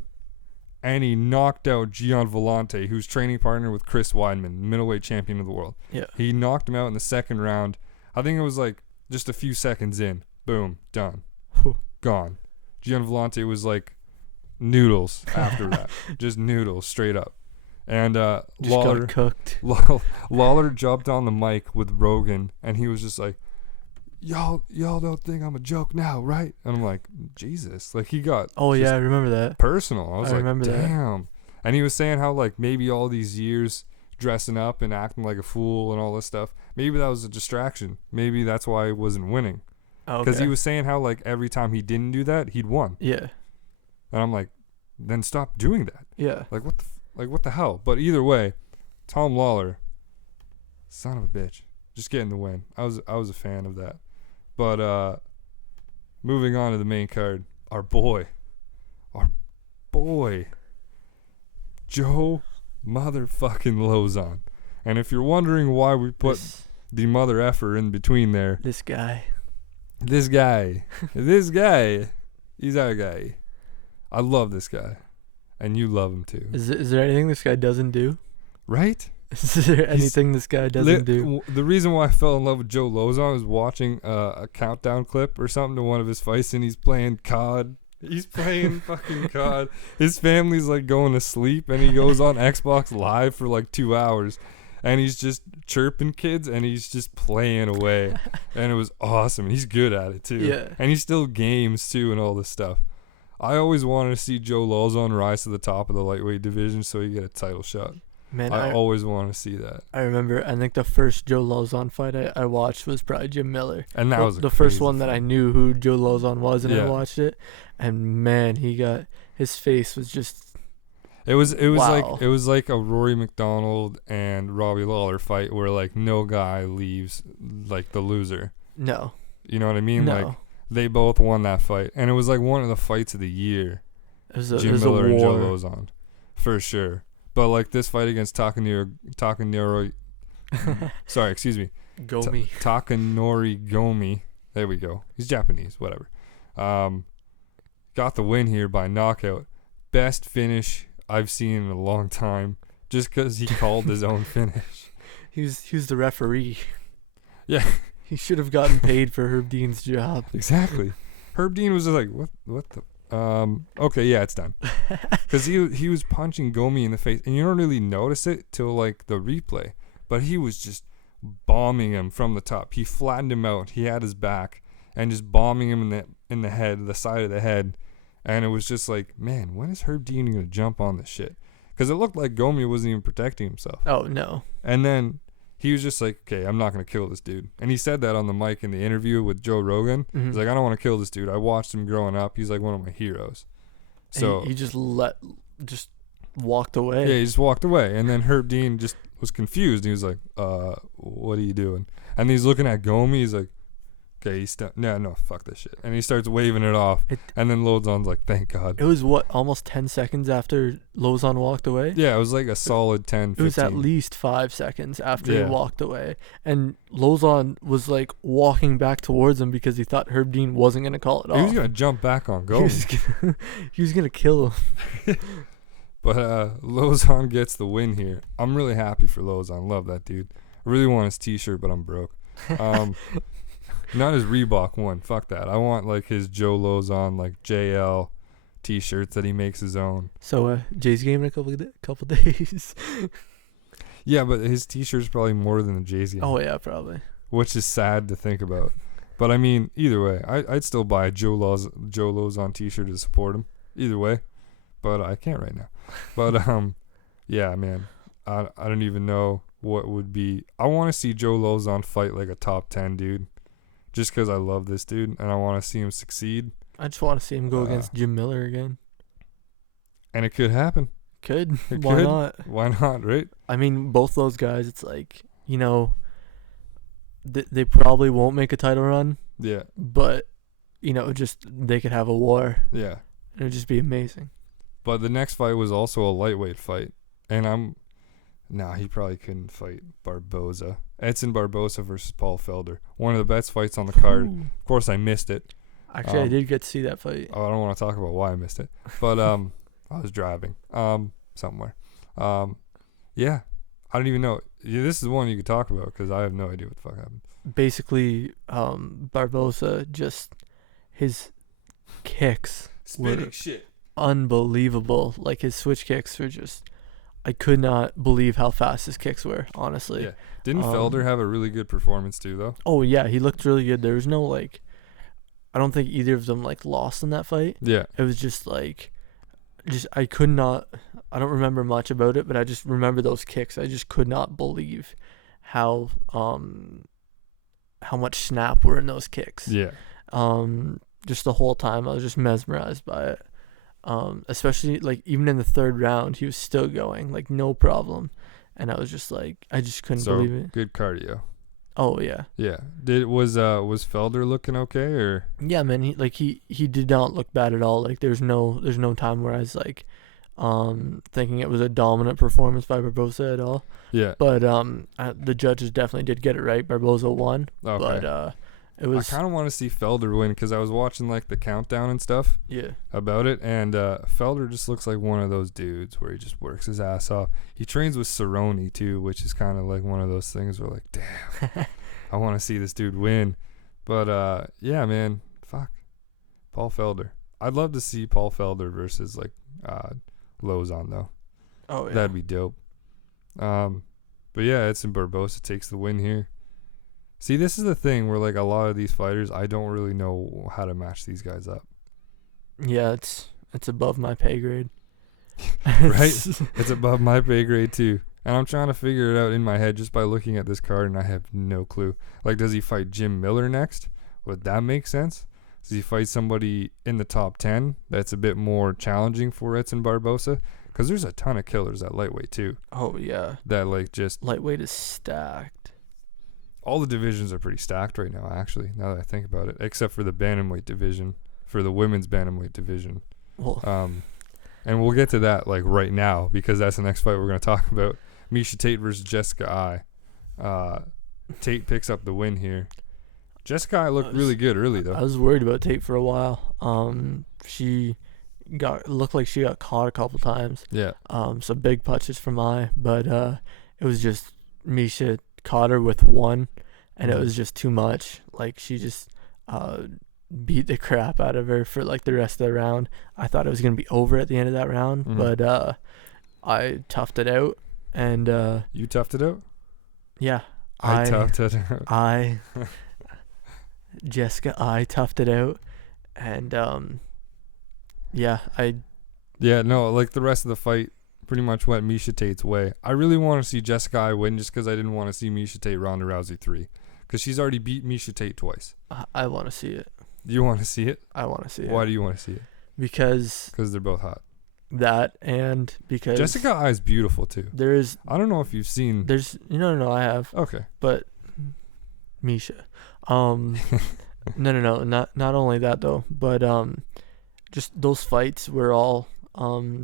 and he knocked out Gian Vellante, who's training partner with Chris Weidman, middleweight champion of the world. Yeah. He knocked him out in the second round. I think it was like just a few seconds in. Boom. Done. Whew. Gone. Gian Vellante was like noodles after that. Just noodles, straight up. And Just Lawler got cooked. Lawler jumped on the mic with Rogan, and he was just like, y'all don't think I'm a joke now, right? And I'm like, Jesus. Like, he got I remember that. personal. I was like, remember that. damn. And he was saying how, like, maybe all these years dressing up and acting like a fool and all this stuff, maybe that was a distraction. Maybe that's why he wasn't winning. Because he was saying how, like, every time he didn't do that, he'd won. Yeah. And I'm like, then stop doing that. Yeah. Like, what the hell? But either way, Tom Lawler, son of a bitch, just getting the win. I was a fan of that. But moving on to the main card, our boy, Joe motherfucking Lozon. And if you're wondering why we put the mother effer in between there, this guy, he's our guy. I love this guy, and you love him too. Is there anything this guy doesn't do? Right? Is there anything this guy doesn't do? The reason why I fell in love with Joe Lozon was watching a countdown clip or something to one of his fights, and he's playing COD. He's playing fucking COD. His family's like going to sleep, and he goes on Xbox Live for like 2 hours, and he's just chirping kids, and he's just playing away, and it was awesome. He's good at it too. Yeah. And he still games too and all this stuff. I always wanted to see Joe Lozon rise to the top of the lightweight division so he get a title shot. Man, I always want to see that. I remember, I think the first Joe Lozon fight I watched was probably Jim Miller. And that was the first one that I knew who Joe Lozon was, and I watched it. And man, his face was just. It was wow. like a Rory McDonald and Robbie Lawler fight where like no guy leaves like the loser. No. You know what I mean? No. Like they both won that fight, and it was like one of the fights of the year. Jim Miller and Joe Lozon, for sure. But like this fight against Takanori, sorry, excuse me, Takanori Gomi. There we go. He's Japanese, whatever. Got the win here by knockout. Best finish I've seen in a long time. Just because he called his own finish. He was the referee. Yeah. He should have gotten paid for Herb Dean's job. Exactly. Herb Dean was just like, what the. Okay, yeah, it's done. Because he was punching Gomi in the face, and you don't really notice it till like the replay. But he was just bombing him from the top. He flattened him out. He had his back, and just bombing him in the head, the side of the head. And it was just like, man, when is Herb Dean gonna jump on this shit? Because it looked like Gomi wasn't even protecting himself. Oh no. And then he was just like, okay, I'm not going to kill this dude. And he said that on the mic in the interview with Joe Rogan. Mm-hmm. He's like, I don't want to kill this dude. I watched him growing up. He's like one of my heroes. So he just walked away. Yeah, he just walked away. And then Herb Dean just was confused. He was like, what are you doing? And he's looking at Gomi. He's like, Okay, no, fuck this shit. And he starts waving it off. And then Lozon's like, thank God. It was, almost 10 seconds after Lozon walked away? Yeah, it was like a solid 10, 15. It was at least 5 seconds after he Yeah. walked away. And Lozon was, like, walking back towards him because he thought Herb Dean wasn't going to call it off. He was going to jump back on goal. He was going to kill him. But Lozon gets the win here. I'm really happy for Lozon. Love that dude. I really want his t-shirt, but I'm broke. Not his Reebok one. Fuck that. I want like his Joe Lozon like JL t-shirts that he makes his own. So Jay's game in a couple days. Yeah, but his t-shirt's probably more than the Jay's game. Oh yeah, probably. Which is sad to think about. But I mean, either way, I'd still buy a Joe Lozon t-shirt to support him. Either way, but I can't right now. But yeah, man, I don't even know what would be. I want to see Joe Lozon fight like a top 10 dude. Just because I love this dude and I want to see him succeed. I just want to see him go against Jim Miller again. And it could happen. Why not? Why not, right? I mean, both those guys, it's like, you know, they probably won't make a title run. Yeah. But, you know, just they could have a war. Yeah. It would just be amazing. But the next fight was also a lightweight fight. And he probably couldn't fight Barboza. Edson Barboza versus Paul Felder. One of the best fights on the card. Ooh. Of course, I missed it. Actually, I did get to see that fight. I don't want to talk about why I missed it. But I was driving somewhere. Yeah. I don't even know. Yeah, this is one you could talk about because I have no idea what the fuck happened. Basically, Barboza just, his kicks Spinning shit. Unbelievable. Like, his switch kicks were just, I could not believe how fast his kicks were, honestly. Yeah. Didn't Felder have a really good performance too, though? Oh, yeah. He looked really good. There was no, like, I don't think either of them, like, lost in that fight. Yeah. It was just, like, I could not, I don't remember much about it, but I just remember those kicks. I just could not believe how much snap were in those kicks. Yeah. Just the whole time, I was just mesmerized by it. Especially, like, even in the third round, he was still going, like, no problem. And I was just like, I just couldn't believe it. Good cardio. Oh, yeah. Yeah. Was Felder looking okay, or? Yeah, man, he did not look bad at all. Like, there's no time where I was like thinking it was a dominant performance by Barboza at all. Yeah. But the judges definitely did get it right. Barboza won. Okay. But it was, I kind of want to see Felder win because I was watching like the countdown and stuff. Yeah. About it, and Felder just looks like one of those dudes where he just works his ass off. He trains with Cerrone too, which is kind of like one of those things where like, damn, I want to see this dude win. But yeah, man, fuck, Paul Felder. I'd love to see Paul Felder versus like Lozon though. Oh yeah. That'd be dope. But yeah, Edson Barboza takes the win here. See, this is the thing where like a lot of these fighters, I don't really know how to match these guys up. Yeah, it's above my pay grade. Right? It's above my pay grade too. And I'm trying to figure it out in my head just by looking at this card, and I have no clue. Like, does he fight Jim Miller next? Would that make sense? Does he fight somebody in the top 10 that's a bit more challenging for Edson Barboza? Because there's a ton of killers at lightweight too. Oh, yeah. That like just... Lightweight is stacked. All the divisions are pretty stacked right now, actually, now that I think about it. Except for the bantamweight division, for the women's bantamweight division. Well, and we'll get to that like right now because that's the next fight we're going to talk about. Miesha Tate versus Jessica Eye. Tate picks up the win here. Jessica Eye looked really good early though. I was worried about Tate for a while. She looked like she got caught a couple times. Yeah. Some big punches from Eye, but it was just Miesha caught her with one, and it was just too much. Like, she just beat the crap out of her for like the rest of the round. I thought it was gonna be over at the end of that round, but I toughed it out. And you toughed it out? Yeah. I toughed it out. Jessica Eye toughed it out. And yeah, no, like the rest of the fight pretty much went Miesha Tate's way. I really want to see Jessica Eye win just because I didn't want to see Miesha Tate Ronda Rousey 3. Because she's already beat Miesha Tate twice. I want to see it. You want to see it? I want to see it. Why do you want to see it? Because they're both hot. That, and because Jessica Eye is beautiful too. There's, I don't know if you've seen. There's, no, I have. Okay. But Miesha, No. Not only that though, but just those fights were all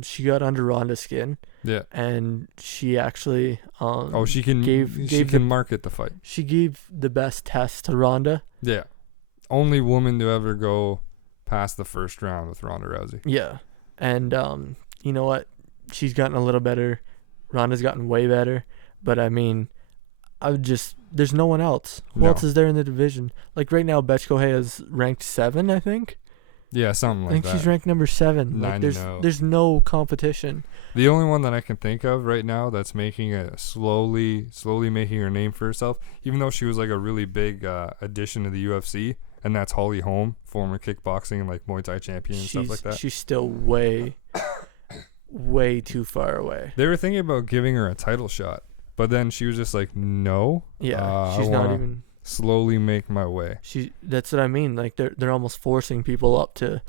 she got under Ronda's skin, Yeah. and she actually Oh, she can gave the market the fight. she gave the best test to Ronda. Yeah. Only woman to ever go past the first round with Ronda Rousey. Yeah, and you know what? She's gotten a little better. Ronda's gotten way better, but I mean, there's no one else. Who No. else is there in the division? Like right now, Betch Kohei is ranked 7, I think. Yeah, something I like think that. she's ranked number 7. Like 9-0. there's no competition. The only one that I can think of right now that's making a slowly making her name for herself, even though she was like a really big addition to the UFC, and that's Holly Holm, former kickboxing and like Muay Thai champion and stuff like that. She's still way too far away. They were thinking about giving her a title shot, but then she was just like, no. Yeah, I she's not wanna even. slowly make my way. That's what I mean. Like they're almost forcing people up to,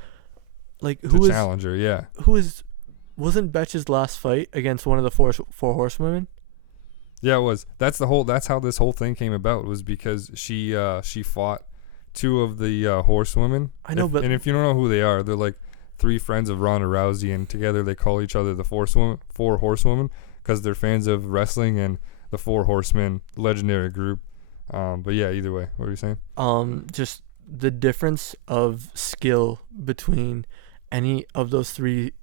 like, To challenge her, yeah. wasn't Betch's last fight against one of the four horsewomen? Yeah, it was. That's how this whole thing came about, was because she fought two of the horsewomen. I know, but if you don't know who they are, they're like 3 friends of Ronda Rousey, and together they call each other the four horsewomen because they're fans of wrestling and the Four Horsemen legendary group. But yeah, either way, what were you saying? just the difference of skill between any of those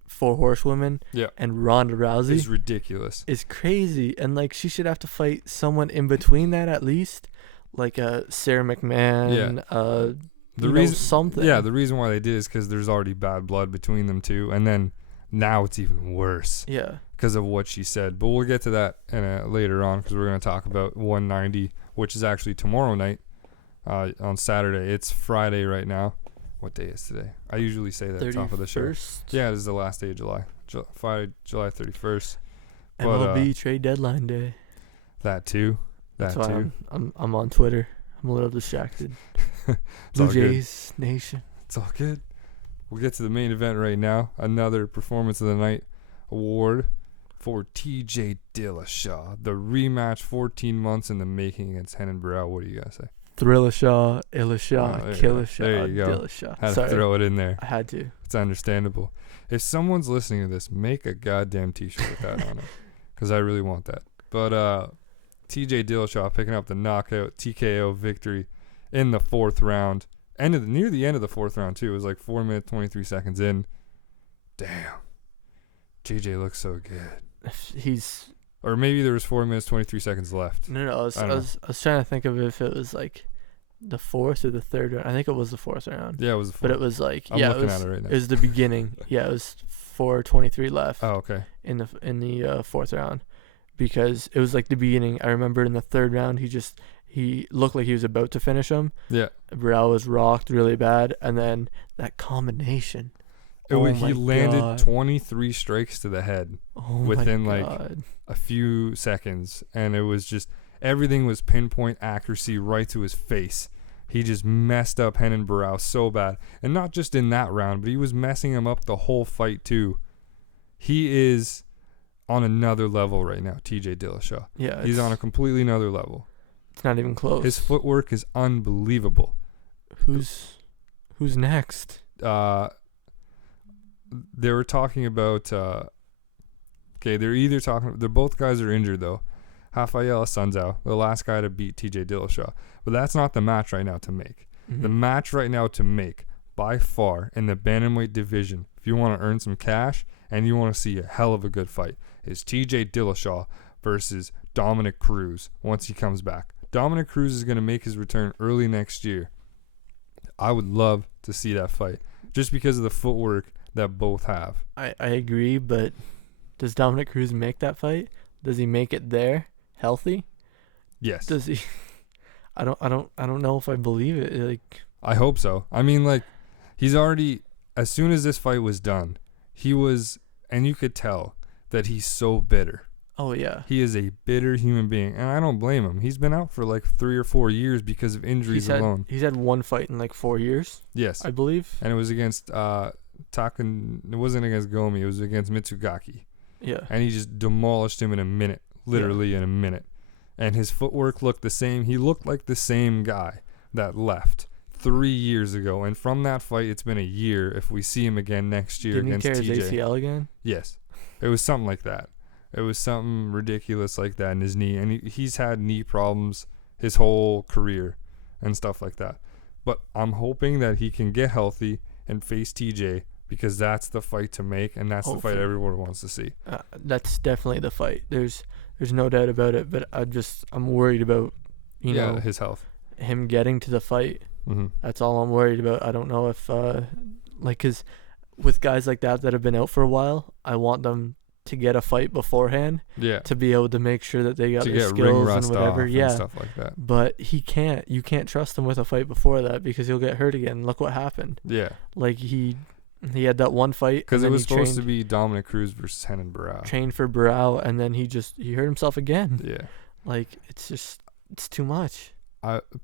four horsewomen and Ronda Rousey It's ridiculous. is crazy, and like she should have to fight someone in between that at least, like Sarah McMahon. The reason something. Yeah, the reason why they did is because there's already bad blood between them two, and then now it's even worse. Yeah. Because of what she said, but we'll get to that later on, because we're going to talk about 190, which is actually tomorrow night, on Saturday. It's Friday right now. What day is today? I usually say that at the top of the show. Yeah, this is the last day of July. Friday, July 31st. MLB trade deadline day. That too. That's why I'm on Twitter. I'm a little distracted. Blue Jays Nation. It's all good. We'll get to the main event right now. Another Performance of the Night award for TJ Dillashaw. The rematch, 14 months in the making against Renan Barao. What do you guys say? Thrillashaw, Illashaw, Killashaw, there you go. Dillashaw. Had to throw it in there. I had to. It's understandable. If someone's listening to this, make a goddamn t-shirt with that on it, because I really want that. But TJ Dillashaw picking up the knockout TKO victory in the 4th round. Near the end of the 4th round too. It was like 4 minutes 23 seconds in. Damn. TJ looks so good. Or maybe there was 4 minutes 23 seconds left. No. I was trying to think of if it was like the 4th or the 3rd round. I think it was the 4th round. Yeah, it was the 4th. But it was like I'm looking at it right now. It was the beginning. Yeah, it was 4:23 left. Oh, okay. In the 4th round, because it was like the beginning. I remember in the 3rd round, he looked like he was about to finish him. Yeah. Barao was rocked really bad, and then that combination. He landed 23 strikes to the head within like a few seconds, and it was just everything was pinpoint accuracy right to his face. He just messed up Renan Barao so bad, and not just in that round, but he was messing him up the whole fight too. He is on another level right now, TJ Dillashaw. Yeah, he's on a completely another level. It's not even close. His footwork is unbelievable. Who's next? They were talking about. They're both guys are injured though. Rafael Assunção, the last guy to beat TJ Dillashaw, but that's not the match right now to make. Mm-hmm. The match right now to make, by far, in the bantamweight division, if you want to earn some cash and you want to see a hell of a good fight, is TJ Dillashaw versus Dominic Cruz once he comes back. Dominic Cruz is going to make his return early next year. I would love to see that fight, just because of the footwork that both have. I agree, but does Dominic Cruz make that fight? Does he make it there healthy? Yes. Does he? I don't know if I believe it. Like, I hope so. I mean, like, he's already, as soon as this fight was done, he was, and you could tell that he's so bitter. Oh yeah. He is a bitter human being, and I don't blame him. He's been out for like 3 or 4 years because of injuries alone. He's had one fight in like 4 years. Yes. I believe. And it was against Takan. It wasn't against Gomi. It was against Mitsugaki. Yeah. And he just demolished him in a minute, literally in a minute. And his footwork looked the same. He looked like the same guy that left 3 years ago, and from that fight, it's been a year. If we see him again next year Didn't he against tear his TJ, ACL again? yes, it was something like that. It was something ridiculous like that in his knee, and he's had knee problems his whole career and stuff like that. But I'm hoping that he can get healthy and face TJ, because that's the fight to make, and that's the fight everyone wants to see. That's definitely the fight. There's no doubt about it. But I'm worried about, you know, his health, him getting to the fight. Mm-hmm. That's all I'm worried about. I don't know if because with guys like that have been out for a while, I want them to get a fight beforehand. Yeah. To be able to make sure that they got to their get ring skills rust and whatever. off Yeah. and stuff like that. But he can't. You can't trust him with a fight before that, because he'll get hurt again. Look what happened. Yeah. Like he had that one fight, because it was supposed to be Dominic Cruz versus Renan Barao. Trained for Barao, and then he hurt himself again. Yeah. Like it's too much.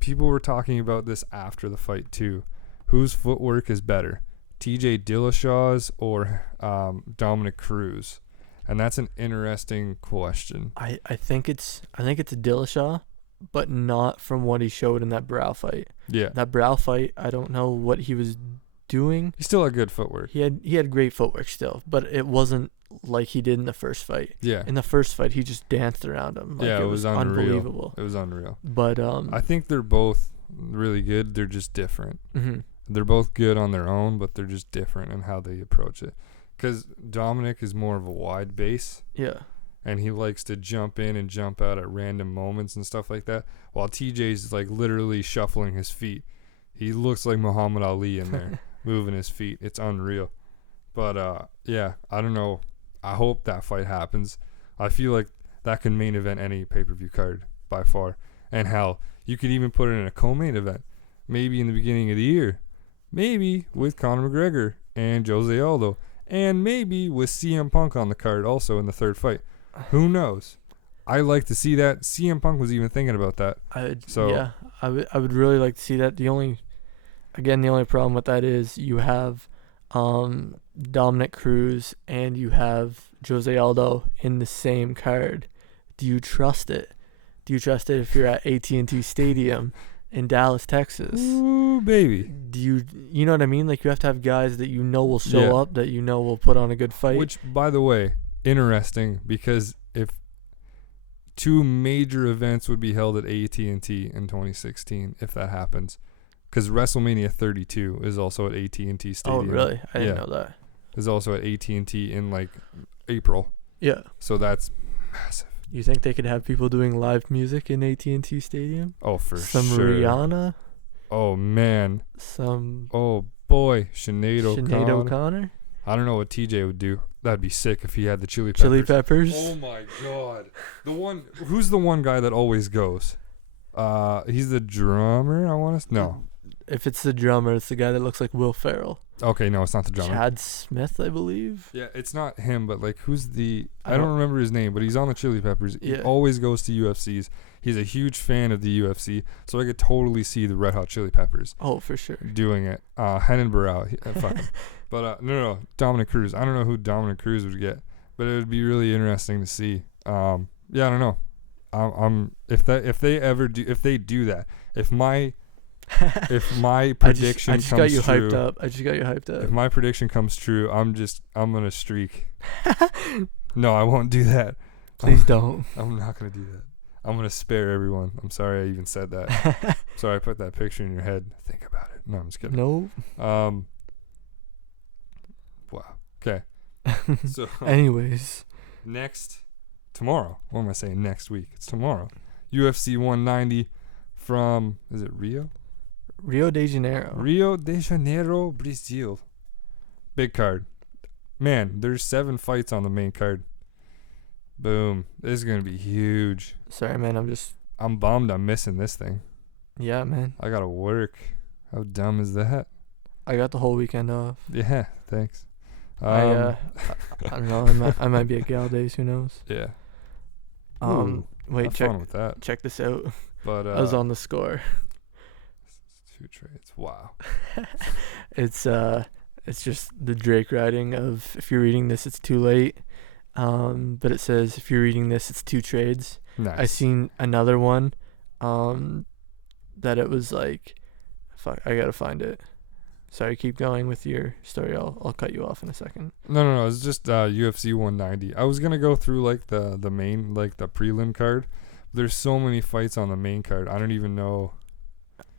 People were talking about this after the fight too. Whose footwork is better, TJ Dillashaw's or Dominic Cruz? And that's an interesting question. I think it's Dillashaw, but not from what he showed in that Barao fight. Yeah. That Barao fight, I don't know what he was doing. He still had good footwork. He had great footwork still, but it wasn't like he did in the first fight. Yeah. In the first fight, he just danced around him. Like, yeah, it was unreal. Unbelievable. It was unreal. But I think they're both really good. They're just different. Mm-hmm. They're both good on their own, but they're just different in how they approach it. Because Dominic is more of a wide base. Yeah. And he likes to jump in and jump out at random moments and stuff like that. While TJ's like literally shuffling his feet. He looks like Muhammad Ali in there, moving his feet. It's unreal. But yeah, I don't know. I hope that fight happens. I feel like that can main event any pay-per-view card by far. And hell, you could even put it in a co-main event. Maybe in the beginning of the year. Maybe with Conor McGregor and Jose Aldo. And maybe with CM Punk on the card also in the third fight. Who knows? I like to see that. CM Punk was even thinking about that. I would really like to see that. The only problem with that is you have Dominic Cruz and you have Jose Aldo in the same card. Do you trust it? Do you trust it if you're at AT&T Stadium in Dallas, Texas? Ooh, baby. Do you know what I mean? Like, you have to have guys that you know will show up, that you know will put on a good fight. Which, by the way, interesting, because if two major events would be held at AT&T in 2016, if that happens, because WrestleMania 32 is also at AT&T Stadium. Oh, really? I didn't know that. Is also at AT&T in like April. Yeah. So that's massive. You think they could have people doing live music in AT&T Stadium? Oh, for sure. Some Rihanna? Oh, man. Oh, boy. Sinead O'Connor? I don't know what TJ would do. That'd be sick if he had the Chili Peppers. Chili Peppers? Oh, my God. Who's the one guy that always goes? He's the drummer, I want to... No. If it's the drummer, it's the guy that looks like Will Ferrell. Okay, no, it's not the drummer. Chad Smith, I believe. Yeah, it's not him, but like, who's the... I don't remember his name, but he's on the Chili Peppers. Yeah. He always goes to UFCs. He's a huge fan of the UFC, so I could totally see the Red Hot Chili Peppers. Oh, for sure. Doing it. Renan Barao. Fuck him. But no, Dominic Cruz. I don't know who Dominic Cruz would get, but it would be really interesting to see. Yeah, I don't know. If they do that, if my prediction I just comes got you true, hyped up. I just got you hyped up. If my prediction comes true, I'm gonna streak. No, I won't do that. Please don't. I'm not gonna do that. I'm gonna spare everyone. I'm sorry I even said that. Sorry I put that picture in your head. Think about it. No, I'm just kidding. No. Wow. Okay. So anyways, tomorrow. What am I saying? Next week. It's tomorrow. UFC 190 from, is it Rio? Rio de Janeiro. Rio de Janeiro, Brazil. Big card. Man, there's 7 fights on the main card. Boom. This is going to be huge. Sorry, man. I'm bummed I'm missing this thing. Yeah, man. I got to work. How dumb is that? I got the whole weekend off. Yeah, thanks. I don't know. I might be at Gal Days. Who knows? Yeah. Wait, have fun with that. Check this out. But I was on the score. 2 trades. Wow. It's just the Drake writing of, if you're reading this, it's too late. But it says, if you're reading this, it's 2 trades. Nice. I seen another one, that it was like fuck, I gotta find it. Sorry, keep going with your story. I'll cut you off in a second. No. It's just UFC 190. I was gonna go through like the main, like the prelim card. There's so many fights on the main card. I don't even know.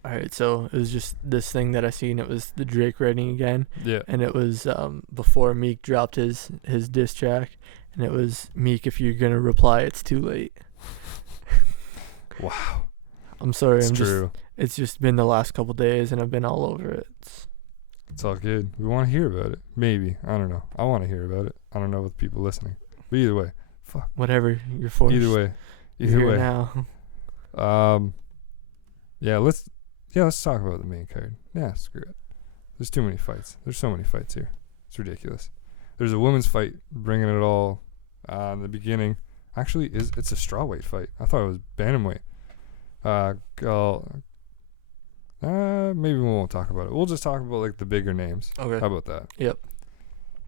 All right, so it was just this thing that I seen. It was the Drake writing again, Yeah. and it was before Meek dropped his diss track, and it was Meek, if you're gonna reply, it's too late. Wow. I'm sorry. It's true. It's just been the last couple days, and I've been all over it. It's all good. We want to hear about it. Maybe. I don't know. I want to hear about it. I don't know with people listening. But either way. Fuck. Whatever, you're forced. Either way. You're here now. Yeah, let's talk about the main card. Yeah, screw it. There's too many fights. There's so many fights here. It's ridiculous. There's a women's fight bringing it all in the beginning. Actually, it's a strawweight fight. I thought it was bantamweight. Maybe we won't talk about it. We'll just talk about like the bigger names. Okay. How about that? Yep.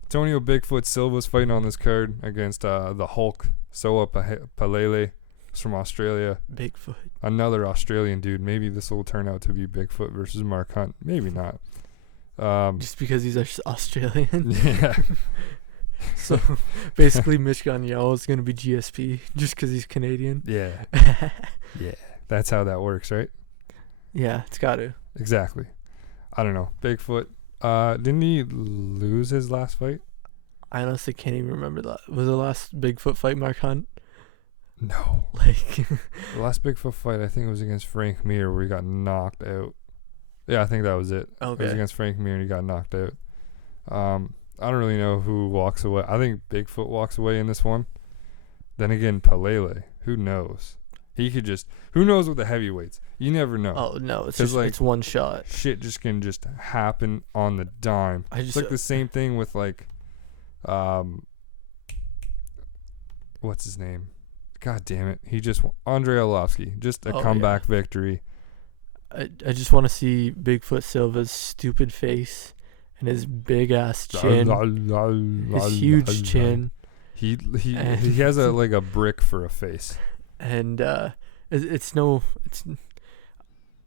Antonio Bigfoot Silva's fighting on this card against the Hulk Soa Palele. He's from Australia. Bigfoot. Another Australian dude. Maybe this will turn out to be Bigfoot versus Mark Hunt. Maybe not. Just because he's Australian. Yeah. So basically, Mitch Gagnell is gonna be GSP just because he's Canadian. Yeah. Yeah. That's how that works, right? Yeah, it's got to. Exactly. I don't know. Bigfoot. Didn't he lose his last fight? I honestly can't even remember that. Was the last Bigfoot fight Mark Hunt? No. Like The last Bigfoot fight, I think it was against Frank Mir where he got knocked out. Yeah, I think that was it. Okay. It was against Frank Mir and he got knocked out. I don't really know who walks away. I think Bigfoot walks away in this one. Then again, Palele. Who knows? He could just... Who knows with the heavyweights? You never know. Oh, no. It's just it's one shot. Shit just can just happen on the dime. It's like the same thing with like... what's his name? God damn it. He just... Andrei Arlovski. Just a comeback victory. I just want to see Bigfoot Silva's stupid face and his big ass chin. His huge chin. He has a brick for a face. And it's no...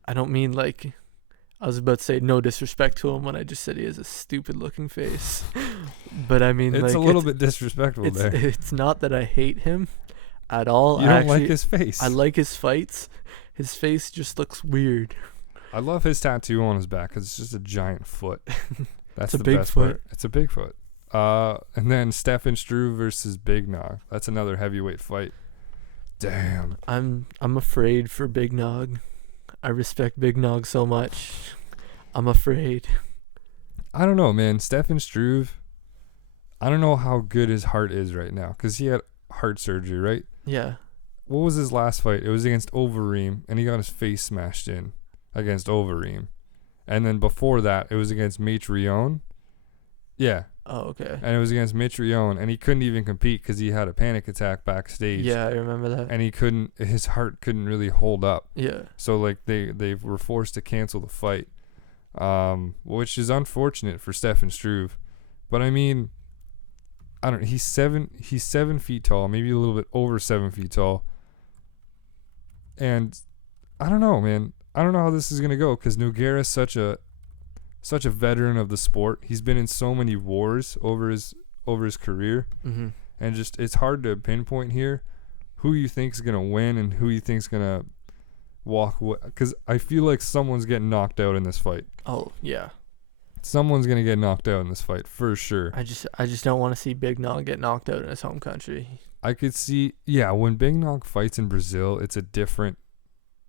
I don't mean like... I was about to say no disrespect to him when I just said he has a stupid looking face. But I mean, it's a little bit disrespectful there. It's not that I hate him at all. You don't like his face. I like his fights. His face just looks weird. I love his tattoo on his back because it's just a giant foot. That's it's the a best Bigfoot. part. It's a Bigfoot. And then Stefan Struve versus Big Nog. That's another heavyweight fight. Damn. I'm afraid for Big Nog. I respect Big Nog so much. I'm afraid. I don't know, man. Stefan Struve, I don't know how good his heart is right now because he had heart surgery, right? Yeah. What was his last fight? It was against Overeem, and he got his face smashed in against Overeem. And then before that, it was against Mitrione. Yeah. Oh, okay. And it was against Mitrione, and he couldn't even compete because he had a panic attack backstage. Yeah, I remember that. And his heart couldn't really hold up. Yeah. So, like, they were forced to cancel the fight, which is unfortunate for Stefan Struve. But, I mean, I don't know. He's 7 feet tall, maybe a little bit over 7 feet tall. And I don't know, man. I don't know how this is going to go because Nogueira's such a veteran of the sport. He's been in so many wars over his career. Mm-hmm. And just it's hard to pinpoint here who you think's going to win and who you think's going to walk away. Because I feel like someone's getting knocked out in this fight. Oh, yeah. Someone's going to get knocked out in this fight for sure. I just don't want to see Big Nog get knocked out in his home country. I could see, when Big Nog fights in Brazil, it's a different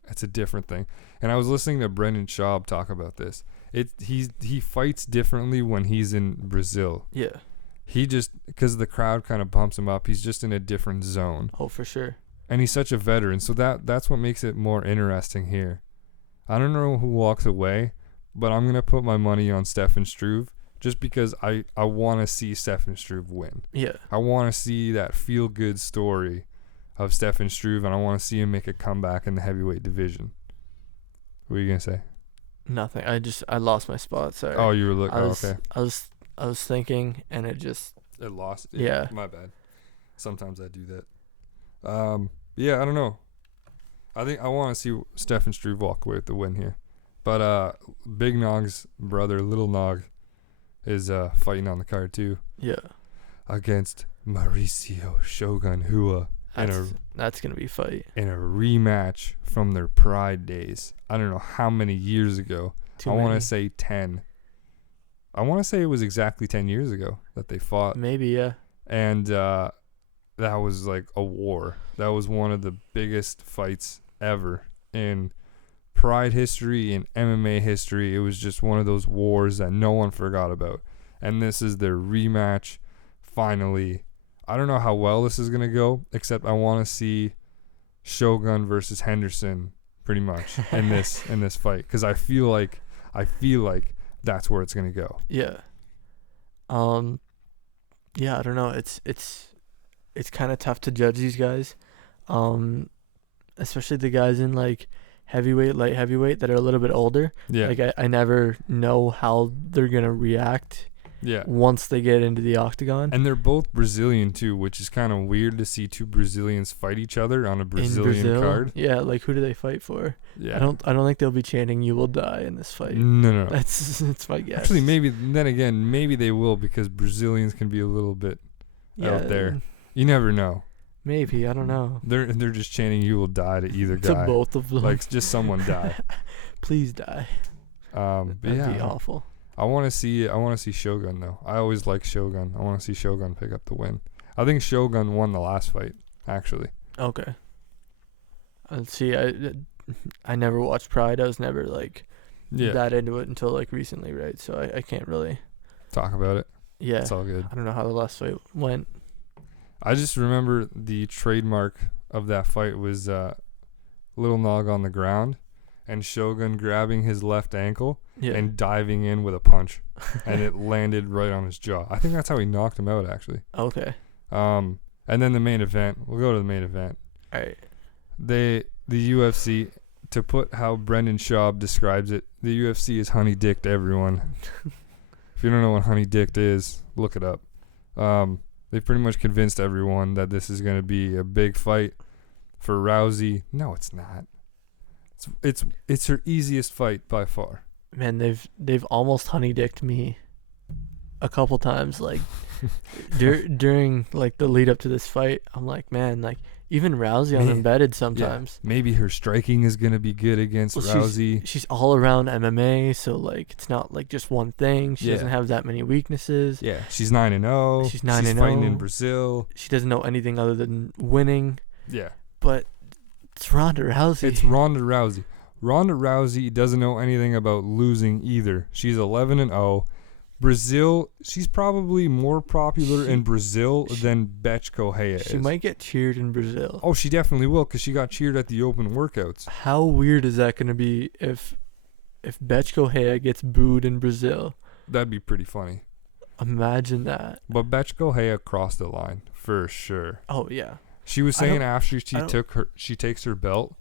thing. And I was listening to Brendan Schaub talk about this. He fights differently when he's in Brazil. Yeah. He just, because the crowd kind of pumps him up, he's just in a different zone. Oh, for sure. And he's such a veteran, so that's what makes it more interesting here. I don't know who walks away, but I'm going to put my money on Stefan Struve just because I want to see Stefan Struve win. Yeah. I want to see that feel-good story of Stefan Struve, and I want to see him make a comeback in the heavyweight division. What are you going to say? Nothing. I lost my spot, sorry. Oh, you were looking. Okay. I was thinking, and it lost. Yeah. My bad. Sometimes I do that. Yeah, I don't know. I think I want to see Stefan Struve walk away with the win here. But Big Nog's brother, Little Nog, is fighting on the card too Yeah. against Mauricio Shogun Hua That's gonna be a fight. in a rematch from their Pride days. I don't know how many years ago. I want to say 10. I want to say it was exactly 10 years ago that they fought. Maybe, yeah. And that was like a war. That was one of the biggest fights ever in Pride history, in MMA history. It was just one of those wars that no one forgot about. And this is their rematch, finally. I don't know how well this is going to go, except I want to see Shogun versus Henderson pretty much in this fight, because I feel like that's where it's going to go. Yeah. Yeah, I don't know. It's kind of tough to judge these guys. Especially the guys in like heavyweight, light heavyweight that are a little bit older. Yeah. Like I never know how they're going to react. Yeah. Once they get into the octagon. And they're both Brazilian too, which is kind of weird to see two Brazilians fight each other on a Brazilian card. Yeah, like who do they fight for? Yeah. I don't think they'll be chanting "You will die" in this fight. No. That's my guess. Actually, maybe they will, because Brazilians can be a little bit out there. You never know. Maybe, I don't know. They're just chanting "You will die" to either guy. To both of them. Like, just someone die. Please die. That'd be awful. I want to see Shogun though. I always like Shogun. I want to see Shogun pick up the win. I think Shogun won the last fight, actually. Okay. See, I never watched Pride. I was never like that into it until like recently, right? So I can't really talk about it. Yeah. It's all good. I don't know how the last fight went. I just remember the trademark of that fight was Little Nog on the ground and Shogun grabbing his left ankle and diving in with a punch, and it landed right on his jaw. I think that's how he knocked him out, actually. Okay. And then the main event. We'll go to the main event. All right. The UFC, to put how Brendan Schaub describes it, the UFC is honey dicked everyone. If you don't know what honey dicked is, look it up. They pretty much convinced everyone that this is going to be a big fight for Rousey. No, it's not. It's her easiest fight by far. Man, they've almost honey-dicked me a couple times. Like during like the lead up to this fight, I'm like, man, like even Rousey on Embedded sometimes. Yeah. Maybe her striking is gonna be good against Rousey. She's all around MMA, so like it's not like just one thing. She doesn't have that many weaknesses. Yeah, she's 9-0. She's fighting in Brazil. She doesn't know anything other than winning. Yeah, but it's Ronda Rousey. It's Ronda Rousey. Ronda Rousey doesn't know anything about losing either. She's 11-0. Brazil, she's probably more popular in Brazil than Betch Correia is. She might get cheered in Brazil. Oh, she definitely will, because she got cheered at the open workouts. How weird is that going to be if Betch Correia gets booed in Brazil? That'd be pretty funny. Imagine that. But Betch Correia crossed the line for sure. Oh yeah. She was saying after she takes her belt,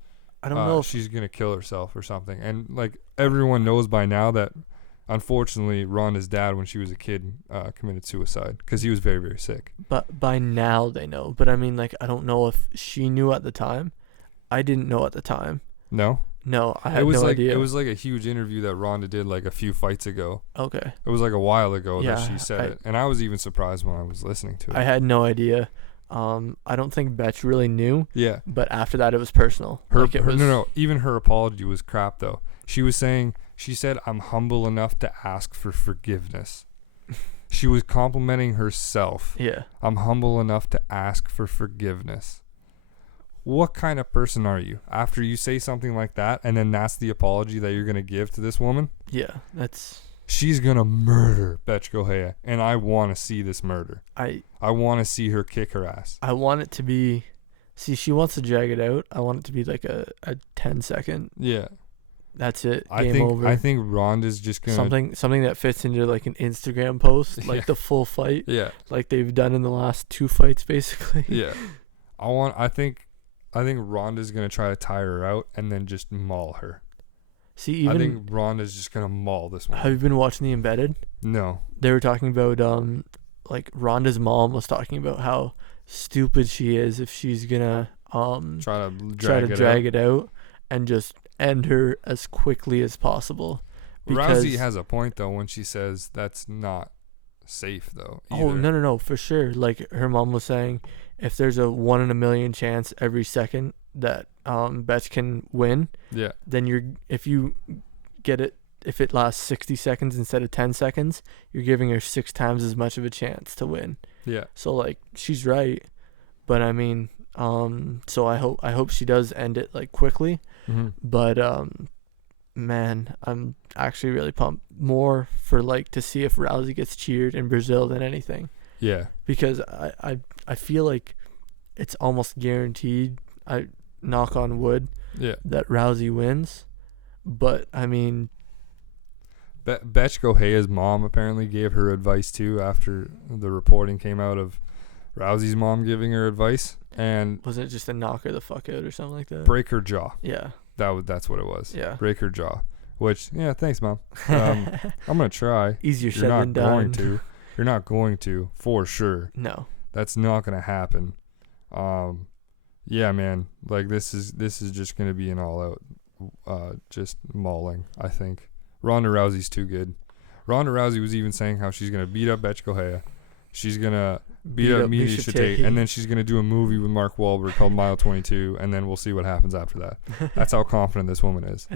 I don't know if she's gonna kill herself or something. And like everyone knows by now that, unfortunately, Ronda's dad, when she was a kid, committed suicide because he was very, very sick. But by now they know. But I mean, like, I don't know if she knew at the time. I didn't know at the time. No, I had no idea. It was like a huge interview that Ronda did like a few fights ago. Okay. It was like a while ago that she said it, and I was even surprised when I was listening to it. I had no idea. I don't think Betch really knew. Yeah. But after that, it was personal. Even her apology was crap, though. She said, "I'm humble enough to ask for forgiveness." She was complimenting herself. Yeah. I'm humble enough to ask for forgiveness. What kind of person are you? After you say something like that, and then that's the apology that you're going to give to this woman? Yeah, that's... She's going to murder Betch Correia, and I want to see this murder. I want to see her kick her ass. I want it to be... See, she wants to drag it out. I want it to be like a 10-second... Yeah. That's it. Over. I think Ronda's just going to... Something that fits into like an Instagram post, like the full fight. Yeah. Like they've done in the last 2 fights, basically. Yeah. I think Ronda's going to try to tire her out and then just maul her. See, I think Ronda's just going to maul this one. Have you been watching the Embedded? No. They were talking about, like, Ronda's mom was talking about how stupid she is if she's going to, try to drag it out and just end her as quickly as possible. Rousey has a point though when she says that's not safe though. Either. Oh no, for sure. Like her mom was saying, if there's a 1 in a million chance every second that Betch can win, yeah, then if you get it, if it lasts 60 seconds instead of 10 seconds, you're giving her 6 times as much of a chance to win. Yeah. So like she's right, but I mean, so I hope she does end it like quickly. Mm-hmm. But man, I'm actually really pumped more for like to see if Rousey gets cheered in Brazil than anything. Yeah. Because I feel like it's almost guaranteed. I knock on wood. Yeah. That Rousey wins, but I mean. Betch Gohea's mom apparently gave her advice too after the reporting came out of Rousey's mom giving her advice, and wasn't it just to knock her the fuck out or something like that? Break her jaw. Yeah. That's what it was. Yeah. Break her jaw. Which thanks mom. I'm gonna try. Easier said than done. You're not going to for sure. No. That's not gonna happen. Yeah, man. Like this is just gonna be an all out, just mauling. I think Ronda Rousey's too good. Ronda Rousey was even saying how she's gonna beat up Betch Gohea. She's gonna beat up Miesha Tate, and then she's gonna do a movie with Mark Wahlberg called Mile 22, and then we'll see what happens after that. That's how confident this woman is.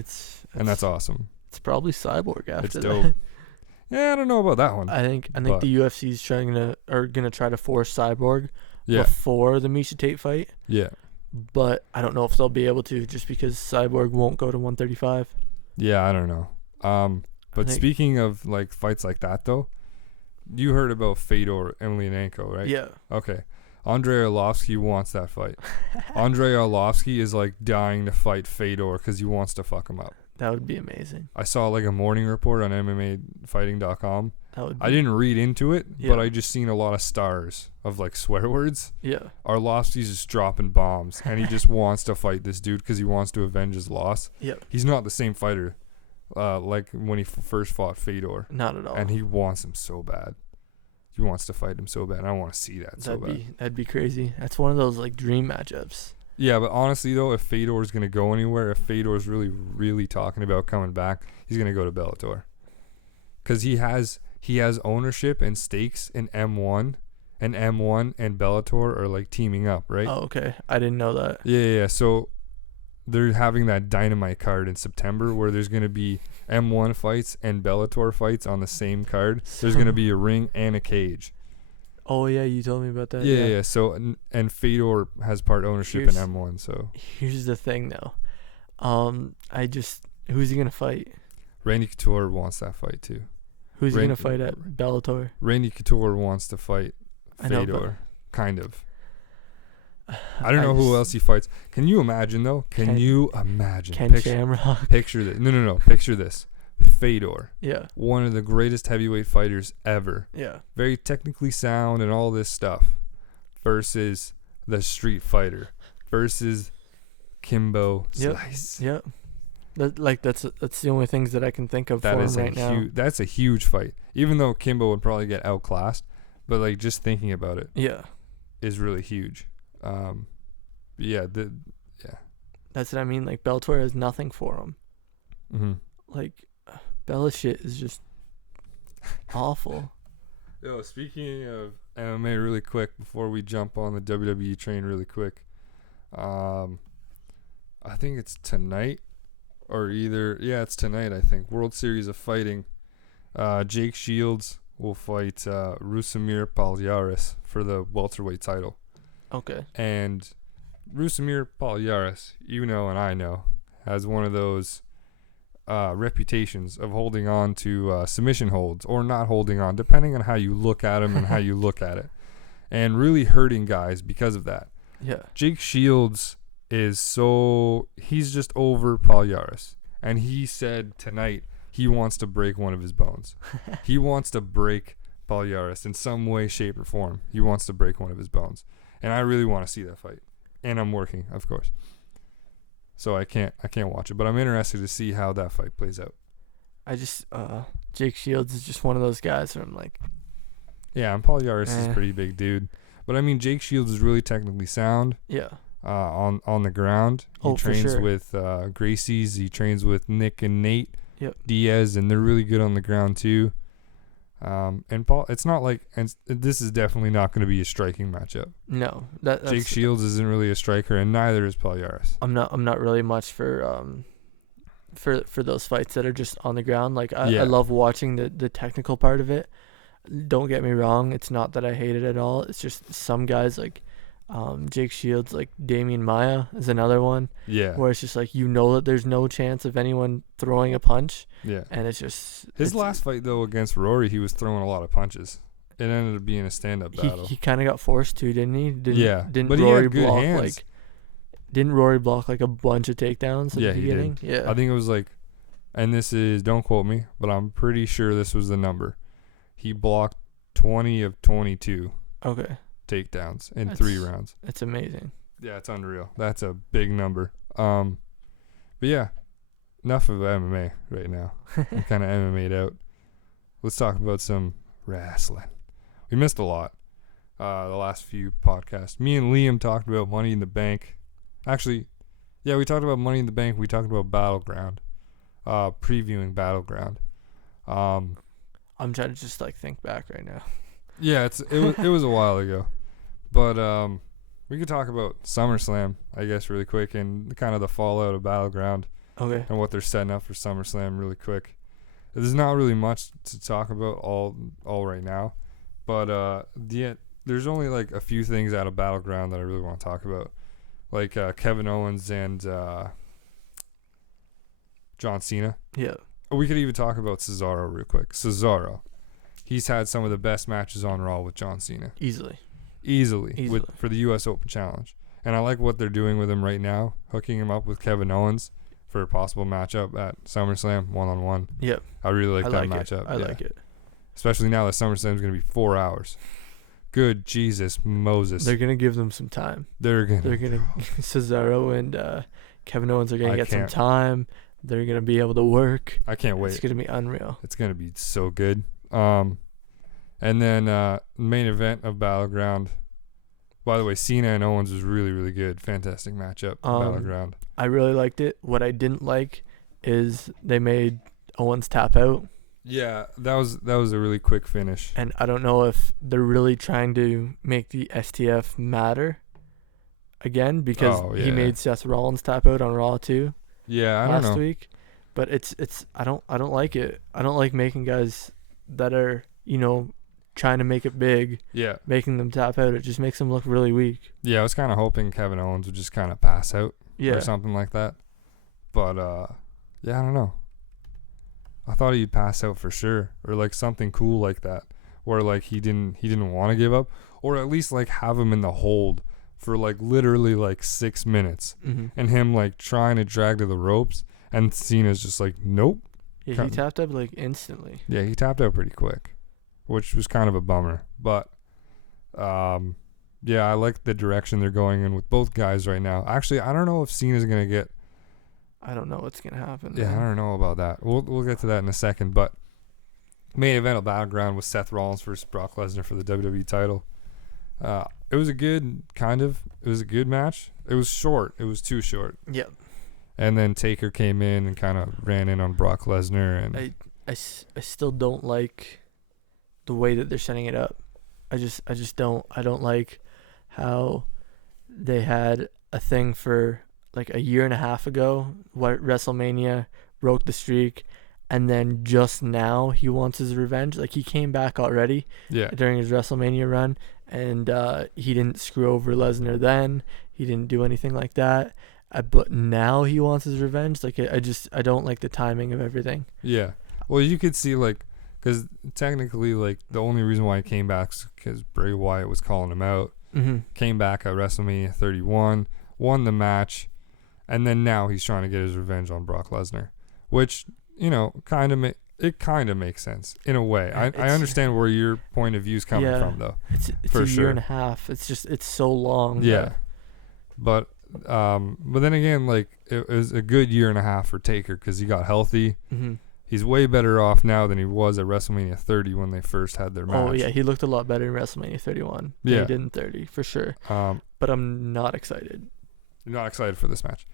And that's awesome. It's probably Cyborg after it's that. Dope. Yeah, I don't know about that one. I think the UFC's gonna try to force Cyborg yeah. before the Miesha Tate fight. Yeah. But I don't know if they'll be able to, just because Cyborg won't go to 135. Yeah, I don't know. But speaking of like fights like that though, you heard about Fedor Emelianenko, right? Yeah. Okay. Andrei Arlovsky wants that fight. Andrei Arlovsky is like dying to fight Fedor because he wants to fuck him up. That would be amazing. I saw like a morning report on MMAfighting.com. I didn't read into it, but I just seen a lot of stars of like swear words. Yeah. Arlovsky's just dropping bombs, and he just wants to fight this dude because he wants to avenge his loss. Yeah. He's not the same fighter like when he first fought Fedor. Not at all. And he wants him so bad. He wants to fight him so bad. And I want to see that so bad. That'd be crazy. That's one of those like dream matchups. Yeah, but honestly though, if Fedor's gonna go anywhere, if Fedor's really, really talking about coming back, he's gonna go to Bellator. Cause he has ownership and stakes in M1, and M1 and Bellator are like teaming up, right? Oh, okay. I didn't know that. Yeah. So they're having that Dynamite card in September where there's going to be M1 fights and Bellator fights on the same card. There's going to be a ring and a cage. Oh, yeah, you told me about that. Yeah. So, and Fedor has part ownership in M1, so. Here's the thing, though. Who's he going to fight? Randy Couture wants that fight, too. Who's he going to fight at Bellator? Randy Couture wants to fight Fedor, kind of. I don't know who else he fights. Can you imagine though? Can you imagine? Ken Shamrock. Picture this. No. Picture this. Fedor. Yeah. One of the greatest heavyweight fighters ever. Yeah. Very technically sound and all this stuff. Versus the Street Fighter. Versus Kimbo Slice. Yep. That's the only things that I can think of for him right now. That's a huge fight. Even though Kimbo would probably get outclassed, but like just thinking about it. Yeah. Is really huge. That's what I mean. Like Bellator has nothing for him. Mm-hmm. Like Bella shit is just awful. Yo, speaking of MMA, really quick before we jump on the WWE train, really quick. I think it's tonight, it's tonight. I think World Series of Fighting. Jake Shields will fight Rusumir Palhares for the welterweight title. Okay. And Rusumir Palhares, you know and I know, has one of those reputations of holding on to submission holds or not holding on, depending on how you look at him and how you look at it, and really hurting guys because of that. Yeah. Jake Shields he's just over Palhares, and he said tonight he wants to break one of his bones. He wants to break Palhares in some way, shape, or form. He wants to break one of his bones. And I really want to see that fight. And I'm working, of course. So I can't watch it, but I'm interested to see how that fight plays out. Jake Shields is just one of those guys where I'm like, yeah, and Palhares is a pretty big dude. But I mean, Jake Shields is really technically sound. Yeah. on the ground. He trains for sure. with Gracie's. He trains with Nick and Nate Diaz, and they're really good on the ground too. And Paul, it's not like, and this is definitely not going to be a striking matchup. No, that's Jake Shields isn't really a striker, and neither is Paul Yaris. I'm not really much for those fights that are just on the ground. Like I love watching the technical part of it. Don't get me wrong, it's not that I hate it at all. It's just some guys like Jake Shields, like Damian Maia is another one. Yeah. Where it's just like, that there's no chance of anyone throwing a punch. Yeah. And it's just his last fight though against Rory, he was throwing a lot of punches. It ended up being a stand-up battle. He kind of got forced to, didn't he? Didn't but Rory he had good block hands. Didn't Rory block like a bunch of takedowns at the beginning? He did. Yeah. I think it was like, and this is, don't quote me, but I'm pretty sure this was the number. He blocked 20 of 22. Okay. Takedowns in 3 rounds. It's amazing. Yeah, it's unreal. That's a big number. But yeah, enough of MMA right now. I'm kind of MMA'd out. Let's talk about some wrestling. We missed a lot the last few podcasts. Me and Liam talked about Money in the Bank. Actually, yeah, we talked about Money in the Bank. We talked about Battleground, previewing Battleground. I'm trying to just like think back right now. Yeah, it was a while ago. But we could talk about SummerSlam, I guess, really quick, and kind of the fallout of Battleground. Okay. And what they're setting up for SummerSlam really quick. There's not really much to talk about all right now. But there's only like a few things out of Battleground that I really want to talk about. Like Kevin Owens and John Cena. Yeah. We could even talk about Cesaro real quick. Cesaro. He's had some of the best matches on Raw with John Cena. Easily. For the U.S. Open Challenge. And I like what they're doing with him right now, hooking him up with Kevin Owens for a possible matchup at SummerSlam, one-on-one. Yep. I really like that matchup. I like it. Especially now that SummerSlam is going to be 4 hours. Good Jesus Moses. They're going to give them some time. Cesaro and Kevin Owens are going to get some time. They're going to be able to work. I can't wait. It's going to be unreal. It's going to be so good. And then main event of Battleground. By the way, Cena and Owens was really, really good. Fantastic matchup. Battleground. I really liked it. What I didn't like is they made Owens tap out. Yeah, that was a really quick finish. And I don't know if they're really trying to make the STF matter again, because he made Seth Rollins tap out on Raw too. Yeah, I don't know. Last week. But it's I don't like it. I don't like making guys that are, trying to make it big, making them tap out. It just makes them look really weak. Yeah, I was kind of hoping Kevin Owens would just kind of pass out or something like that. But, I don't know. I thought he'd pass out for sure, or like something cool like that, where like he didn't want to give up, or at least like have him in the hold for like literally like 6 minutes, and him like trying to drag to the ropes, and Cena's just like, nope. Yeah, he tapped out like instantly. Yeah, he tapped out pretty quick, which was kind of a bummer. But, I like the direction they're going in with both guys right now. Actually, I don't know if Cena's going to get... I don't know what's going to happen. Yeah, man. I don't know about that. We'll get to that in a second. But main event of Battleground was Seth Rollins versus Brock Lesnar for the WWE title. It was a good match. It was short. It was too short. Yep. And then Taker came in and kind of ran in on Brock Lesnar. And I still don't like the way that they're setting it up. I just don't. I don't like how they had a thing for like a year and a half ago, what WrestleMania broke the streak, and then just now he wants his revenge. Like, he came back already during his WrestleMania run, and he didn't screw over Lesnar then. He didn't do anything like that. But now he wants his revenge. Like, I don't like the timing of everything. Yeah. Well, you could see, like, because technically, like, the only reason why he came back is because Bray Wyatt was calling him out. Mm-hmm. Came back at WrestleMania 31, won the match, and then now he's trying to get his revenge on Brock Lesnar, which, kind of makes sense in a way. I understand where your point of view is coming from, though. It's for a sure. Year and a half. It's so long. Yeah. But then again, like, it was a good year and a half for Taker because he got healthy. Mm-hmm. He's way better off now than he was at WrestleMania 30 when they first had their match. Oh, yeah. He looked a lot better in WrestleMania 31 than he did in 30, for sure. But I'm not excited. You're not excited for this match.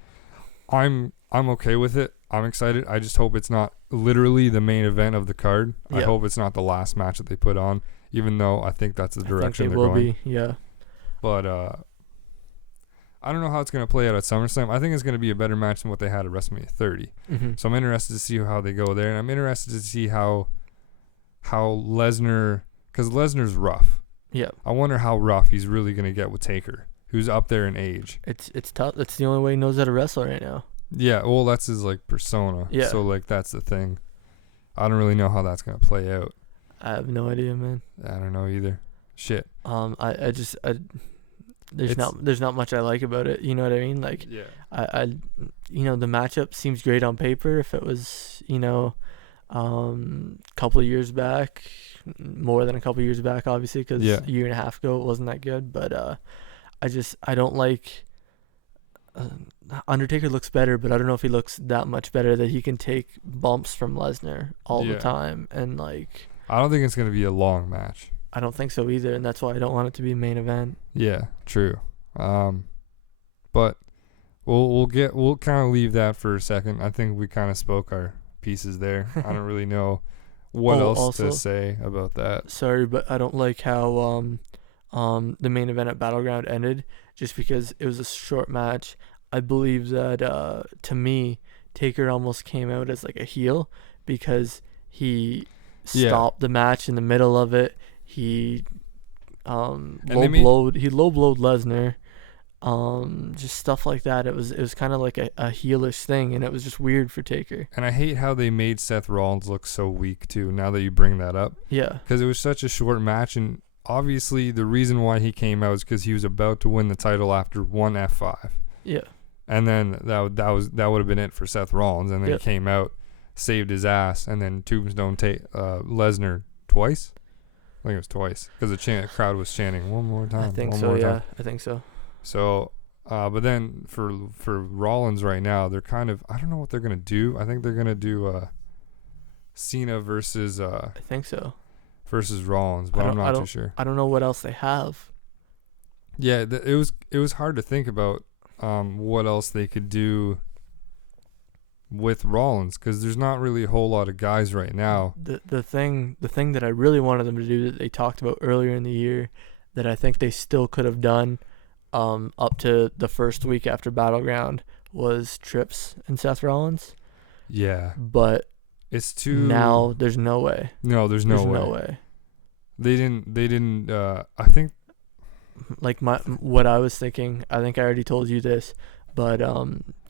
I'm okay with it. I'm excited. I just hope it's not literally the main event of the card. Yeah. I hope it's not the last match that they put on, even though I think that's the direction they're will going. be, yeah. But I don't know how it's going to play out at SummerSlam. I think it's going to be a better match than what they had at WrestleMania 30. Mm-hmm. So I'm interested to see how they go there, and I'm interested to see how Lesnar, because Lesnar's rough. Yeah. I wonder how rough he's really going to get with Taker, who's up there in age. It's tough. That's the only way he knows how to wrestle right now. Yeah, well, that's his like persona. Yeah. So like that's the thing. I don't really know how that's gonna play out. I have no idea, man. I don't know either. Shit. There's not much I like about it. You know what I mean? Like, yeah. the matchup seems great on paper. If it was, couple of years back, more than a couple of years back, obviously, because a year and a half ago it wasn't that good. But I don't like. Undertaker looks better, but I don't know if he looks that much better that he can take bumps from Lesnar all the time. And like, I don't think it's gonna be a long match. I don't think so either, and that's why I don't want it to be a main event. Yeah, true. But we'll kind of leave that for a second. I think we kind of spoke our pieces there. I don't really know what else also, to say about that. Sorry, but I don't like how the main event at Battleground ended, just because it was a short match. I believe that to me, Taker almost came out as like a heel because he stopped the match in the middle of it. He low-blowed Lesnar. Just stuff like that. It was kind of like a heelish thing, and it was just weird for Taker. And I hate how they made Seth Rollins look so weak too. Now that you bring that up, yeah, because it was such a short match, and obviously the reason why he came out is because he was about to win the title after one F5. Yeah, and then that would have been it for Seth Rollins, and then he came out, saved his ass, and then Tombstone Lesnar twice. I think it was twice because the crowd was chanting one more time. I think so. Yeah, I think so. So, but then for Rollins right now, they're kind of, I don't know what they're gonna do. I think they're gonna do Cena versus I think so. Versus Rollins, but I'm not too sure. I don't know what else they have. Yeah, it was hard to think about what else they could do with Rollins, because there's not really a whole lot of guys right now. The thing that I really wanted them to do that they talked about earlier in the year that I think they still could have done up to the first week after Battleground was Trips and Seth Rollins. Yeah. But it's too... Now there's no way. No, there's no way. They didn't I think... Like what I was thinking, I think I already told you this, but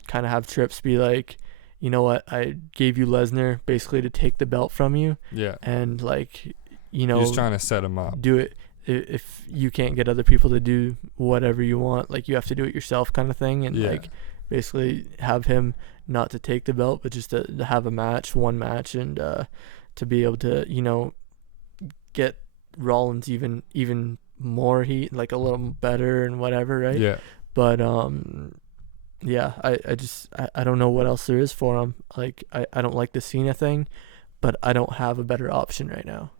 kind of have Trips be like, you know what, I gave you Lesnar basically to take the belt from you. Yeah. And like, You're just trying to set him up. Do it. If you can't get other people to do whatever you want, like you have to do it yourself kind of thing. And like basically have him not to take the belt, but just to have one match and to be able to, get Rollins even more heat, like a little better and whatever, right? Yeah. But I don't know what else there is for him. Like I don't like the Cena thing, but I don't have a better option right now.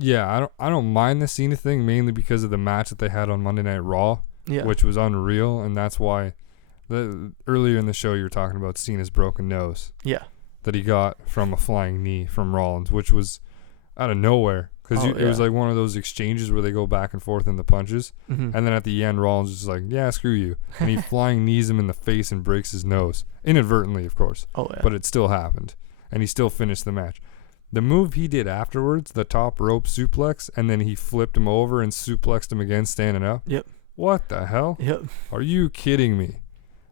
Yeah, I don't mind the Cena thing, mainly because of the match that they had on Monday Night Raw, which was unreal, and that's why earlier in the show you were talking about Cena's broken nose. Yeah. That he got from a flying knee from Rollins, which was out of nowhere. Because it was like one of those exchanges where they go back and forth in the punches. Mm-hmm. And then at the end, Rollins is just like, yeah, screw you. And he flying knees him in the face and breaks his nose. Inadvertently, of course. Oh, yeah. But it still happened. And he still finished the match. The move he did afterwards, the top rope suplex, and then he flipped him over and suplexed him again standing up. Yep. What the hell? Yep. Are you kidding me?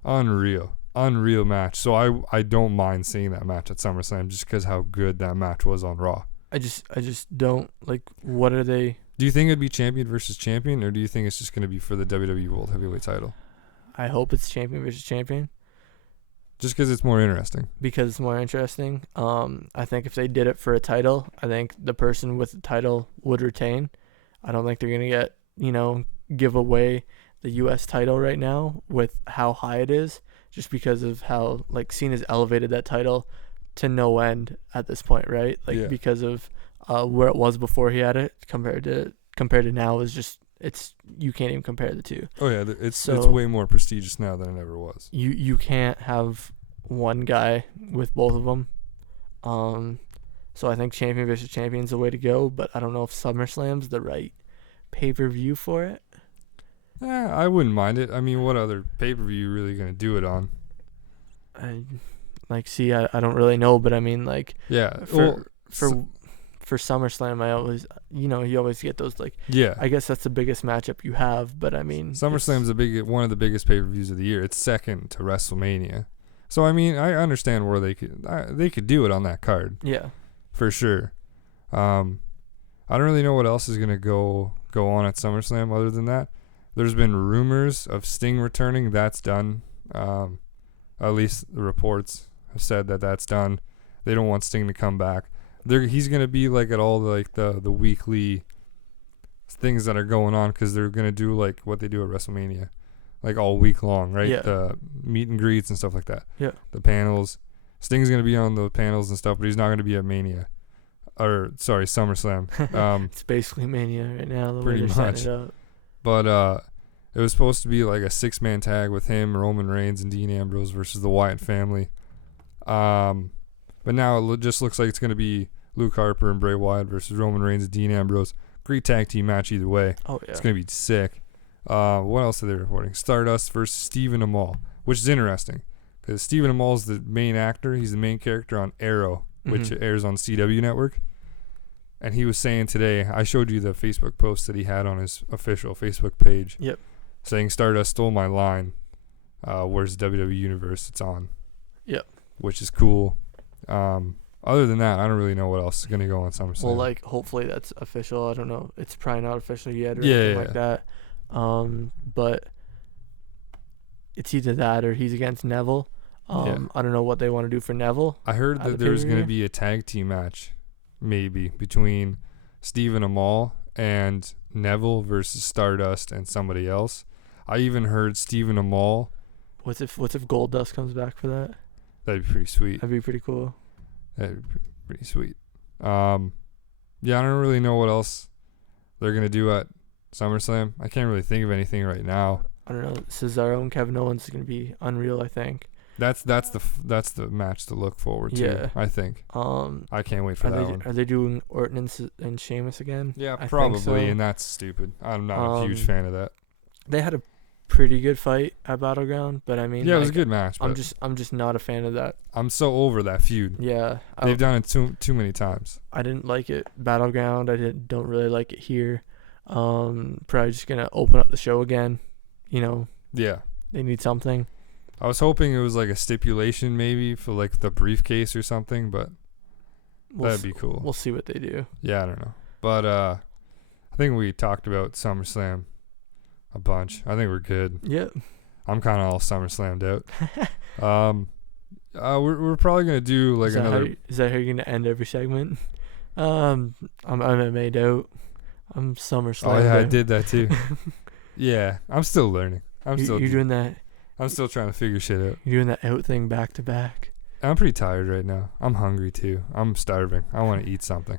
Unreal match. So I don't mind seeing that match at SummerSlam just because how good that match was on Raw. I just don't like. What are they? Do you think it'd be champion versus champion, or do you think it's just going to be for the WWE World Heavyweight title? I hope it's champion versus champion. Just because it's more interesting. Because it's more interesting. I think if they did it for a title, I think the person with the title would retain. I don't think they're going to get, give away the U.S. title right now with how high it is, just because of how, like, Cena's elevated that title to no end at this point, right? Like, because of where it was before he had it compared to now is just you can't even compare the two. Oh yeah, it's So- way more prestigious now than it ever was. You can't have one guy with both of them. So I think champion versus champion's the way to go, but I don't know if SummerSlam's the right pay-per-view for it. I wouldn't mind it. I mean, what other pay-per-view you really gonna do it on? I don't really know, but I mean, like, Yeah. for SummerSlam, I always, you always get those, like, yeah. I guess that's the biggest matchup you have, but I mean, SummerSlam's one of the biggest pay-per-views of the year. It's second to WrestleMania. So I mean, I understand where they could do it on that card. Yeah. For sure. I don't really know what else is gonna go on at SummerSlam other than that. There's been rumors of Sting returning. That's done. At least the reports have said that that's done. They don't want Sting to come back. He's gonna be like at all the weekly things that are going on, because they're gonna do like what they do at WrestleMania, like all week long, right? Yeah. The meet and greets and stuff like that. Yeah. The panels. Sting's gonna be on the panels and stuff, but he's not gonna be at Mania, or sorry, SummerSlam. It's basically Mania right now, the way Pretty they're setting much. it up. But it was supposed to be like a 6-man tag with him, Roman Reigns, and Dean Ambrose versus the Wyatt family. But now it just looks like it's gonna be Luke Harper and Bray Wyatt versus Roman Reigns and Dean Ambrose. Great tag team match either way. Oh yeah. It's gonna be sick. What else are they reporting? Stardust versus Stephen Amell, which is interesting because Stephen Amell is the main actor. He's the main character on Arrow, which airs on CW Network. And he was saying today, I showed you the Facebook post that he had on his official Facebook page. Yep. Saying Stardust stole my line. Where's WWE Universe? It's on. Yep. Which is cool. Other than that, I don't really know what else is gonna go on SummerSlam. Well, like, hopefully that's official. I don't know. It's probably not official yet or Yeah, anything yeah, like that. But it's either that or he's against Neville. Yeah. I don't know what they want to do for Neville. I heard at that the there's going to pay-per-view. be a tag team match, maybe, between Stephen Amell and Neville versus Stardust and somebody else. I even heard Stephen Amell. What's if Goldust comes back for that? That'd be pretty sweet. That'd be pretty cool. That'd be pretty sweet. Yeah, I don't really know what else they're going to do at SummerSlam. I can't really think of anything right now. I don't know. Cesaro and Kevin Owens is gonna be unreal, I think. That's the match to look forward to. Yeah. I think. I can't wait for that one. Are they doing Orton and Sheamus again? Yeah, I think probably, so. and that's stupid. I'm not a huge fan of that. They had a pretty good fight at Battleground, but I mean, Yeah, it was like, a good match. I'm But just not a fan of that. I'm so over that feud. Yeah, They've done it too many times. I didn't like it Battleground. Don't really like it here. Probably just gonna open up the show again. Yeah. They need something. I was hoping it was like a stipulation maybe for like the briefcase or something, but that'd be cool. We'll see what they do. Yeah, I don't know. But I think we talked about SummerSlam a bunch. I think we're good. Yep. I'm kind of all SummerSlammed out. We're probably gonna do like another. Is that how you're gonna end every segment? I'm made out. I'm SummerSlam. Oh yeah, I out. did that too. Yeah, I'm still learning. You're doing that. I'm still trying to figure shit out. You're doing that out thing back to back. I'm pretty tired right now. I'm hungry too. I'm starving. I want to eat something.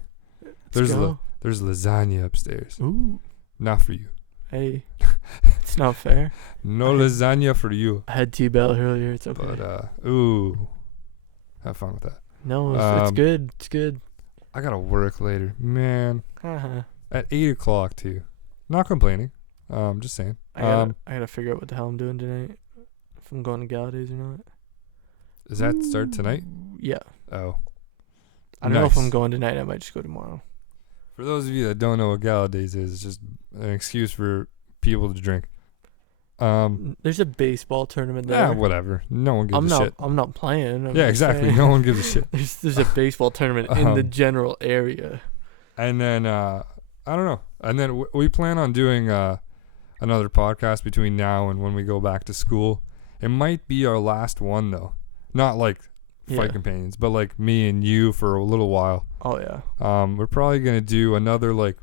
Let's go. There's lasagna upstairs. Ooh. Not for you. Hey, it's not fair. No lasagna for you. I had T-Bell earlier. It's okay. But ooh, have fun with that. No, it's good. It's good. I gotta work later, man. Uh-huh. At 8:00 too. Not complaining. Just saying. I gotta figure out what the hell I'm doing tonight. If I'm going to Gallaudet's or not. Does that start tonight? Yeah. Oh. I don't know if Nice. I'm going tonight. I might just go tomorrow. For those of you that don't know what Gallaudet's is, it's just an excuse for people to drink. There's a baseball tournament there. Yeah, whatever. No one gives a shit. I'm not playing. I'm Yeah, just exactly. saying. No one gives a shit. There's a baseball tournament in the general area. And then I don't know. And then we plan on doing another podcast between now and when we go back to school. It might be our last one though. Not like Fight Companions, but like me and you for a little while. Oh yeah. We're probably gonna do another like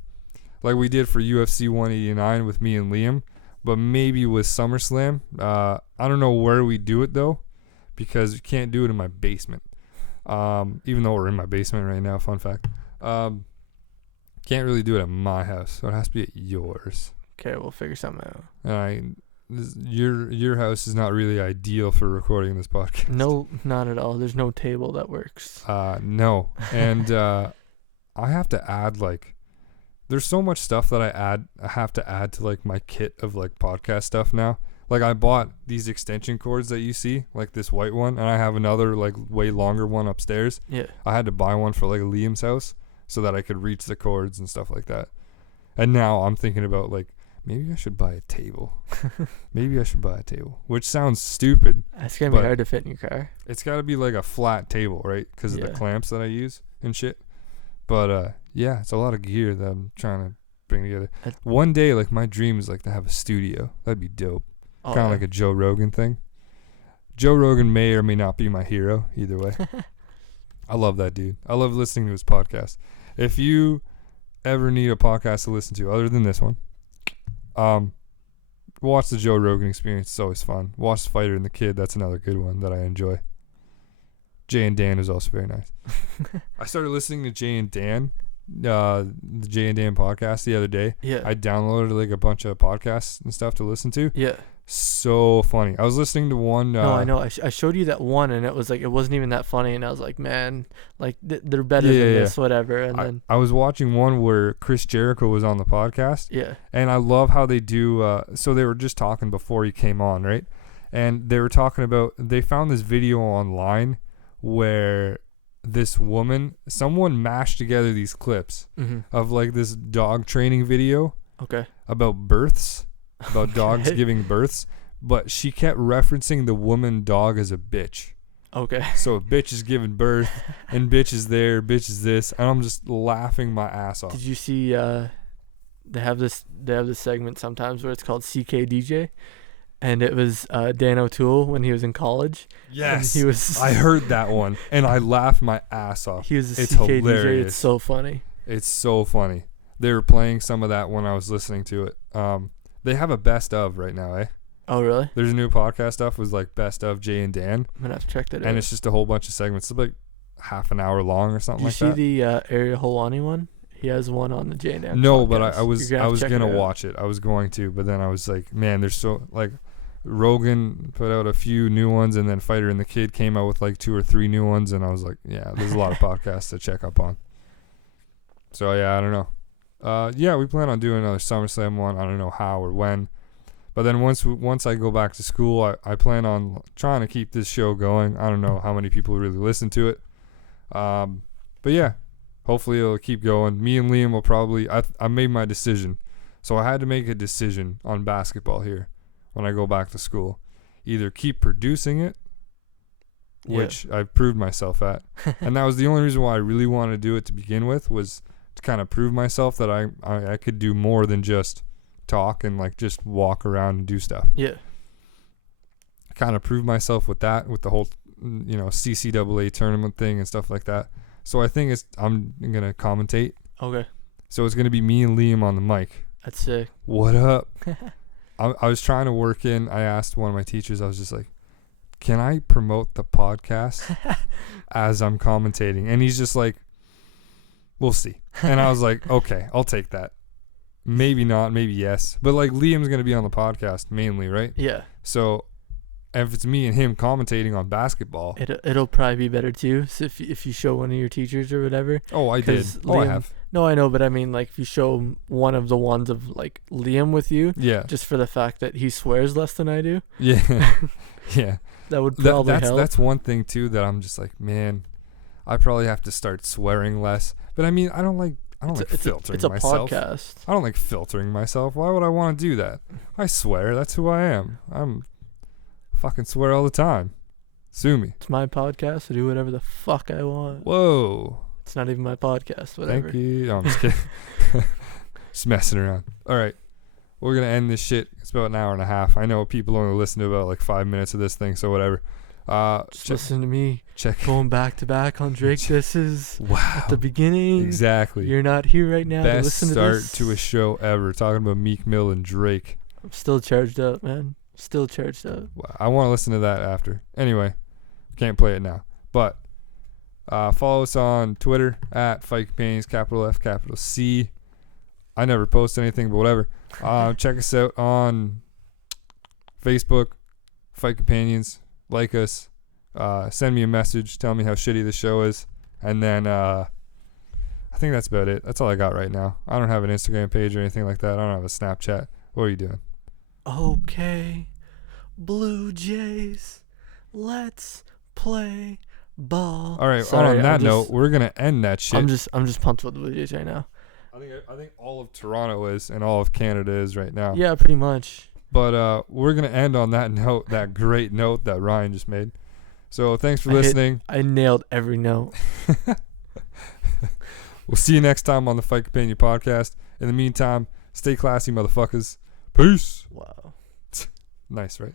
we did for UFC 189 with me and Liam, but maybe with SummerSlam. I don't know where we do it though, because you can't do it in my basement. Even though we're in my basement right now. Fun fact. Can't really do it at my house, so it has to be at yours. Okay, we'll figure something out. Your house is not really ideal for recording this podcast. No, not at all. There's no table that works. No. And I have to add like, there's so much stuff that I have to add to like my kit of like podcast stuff now. Like I bought these extension cords that you see, like this white one, and I have another like way longer one upstairs. Yeah. I had to buy one for like Liam's house so that I could reach the cords and stuff like that. And now I'm thinking about like, maybe I should buy a table. Which sounds stupid. It's gonna be hard to fit in your car. It's got to be like a flat table, right? Because of the clamps that I use and shit. But yeah, it's a lot of gear that I'm trying to bring together. One day, like my dream is like to have a studio. That'd be dope. Kind of like a Joe Rogan thing. Joe Rogan may or may not be my hero, either way. I love that dude. I love listening to his podcast. If you ever need a podcast to listen to other than this one, watch the Joe Rogan Experience. It's always fun. Watch The Fighter and the Kid. That's another good one that I enjoy. Jay and Dan is also very nice. I started listening to Jay and Dan, the Jay and Dan podcast the other day. Yeah. I downloaded like a bunch of podcasts and stuff to listen to. Yeah. So funny. I was listening to one. No, I know. I showed you that one, and it was like, it wasn't even that funny, and I was like, man, like they're better than this, whatever. And then I was watching one where Chris Jericho was on the podcast. Yeah. And I love how they do. So they were just talking before he came on, right? And they were talking about, they found this video online where this woman, someone mashed together these clips of like this dog training video. Okay. About births. About dogs giving births, but she kept referencing the woman dog as a bitch. Okay. So a bitch is giving birth, and bitch is there, bitch is this, and I'm just laughing my ass off. Did you see? They have this segment sometimes where it's called CKDJ, and it was Dan O'Toole when he was in college. Yes, he was. I heard that one, and I laughed my ass off. He was a it's CKDJ. hilarious. It's so funny. It's so funny. They were playing some of that when I was listening to it. They have a best of right now, eh? Oh, really? There's a new podcast stuff was like best of Jay and Dan. I'm gonna have to check that out. And it's just a whole bunch of segments. It's like half an hour long or something like that. Did you see the Ariel Helwani one? He has one on the Jay and Dan. No, podcast. but I was gonna watch it. I was going to, but then I was like, man, there's so like Rogan put out a few new ones, and then Fighter and the Kid came out with like 2 or 3 new ones, and I was like, yeah, there's a lot of podcasts to check up on. So yeah, I don't know. Yeah, we plan on doing another SummerSlam one. I don't know how or when. But then once I go back to school, I plan on trying to keep this show going. I don't know how many people really listen to it. But yeah, hopefully it'll keep going. Me and Liam will probably, I made my decision. So I had to make a decision on basketball here when I go back to school. Either keep producing it, which I've proved myself at. And that was the only reason why I really wanted to do it to begin with, was to kind of prove myself that I could do more than just talk and like just walk around and do stuff. Yeah. I kind of proved myself with that, with the whole, CCAA tournament thing and stuff like that. So I think I'm going to commentate. Okay. So it's going to be me and Liam on the mic. That's sick. What up? I was trying to work in, I asked one of my teachers, I was just like, can I promote the podcast as I'm commentating? And he's just like, we'll see. And I was like, okay, I'll take that. Maybe not, maybe yes. But like Liam's going to be on the podcast mainly, right? Yeah. So if it's me and him commentating on basketball. It'll probably be better too, so if you show one of your teachers or whatever. Oh, I did. I have. No, I know, but I mean, like, if you show one of the ones of, like, Liam with you. Yeah. Just for the fact that he swears less than I do. Yeah. Yeah. That would probably help. That's one thing, too, that I'm just like, man, I probably have to start swearing less. But, I mean, I don't like filtering myself. It's a podcast. I don't like filtering myself. Why would I want to do that? I swear. That's who I am. I fucking swear all the time. Sue me. It's my podcast. I do whatever the fuck I want. Whoa. It's not even my podcast. Whatever. Thank you. No, I'm just kidding. Just messing around. All right. We're going to end this shit. It's about an hour and a half. I know people only listen to about like 5 minutes of this thing, so whatever. Just listen to me. Going back to back on Drake. This is at the beginning. Exactly. You're not here right now Best to listen to this. Best start to a show ever. Talking about Meek Mill and Drake. I'm still charged up, man. Still charged up. Wow. I want to listen to that after. Anyway, can't play it now. But follow us on Twitter at Fight Companions, capital F, capital C. I never post anything, but whatever. Check us out on Facebook, Fight Companions. Like us. Send me a message. Tell me how shitty the show is. And then I think that's about it. That's all I got right now. I don't have an Instagram page or anything like that. I don't have a Snapchat. What are you doing? Okay, Blue Jays, let's play ball. All right. Sorry, on that note, we're gonna end that shit. I'm just pumped with the Blue Jays right now. I think all of Toronto is and all of Canada is right now. Yeah, pretty much. But we're gonna end on that note, that great note that Ryan just made. So thanks for listening. I nailed every note. We'll see you next time on the Fight Companion podcast. In the meantime, stay classy, motherfuckers. Peace. Wow. Nice, right?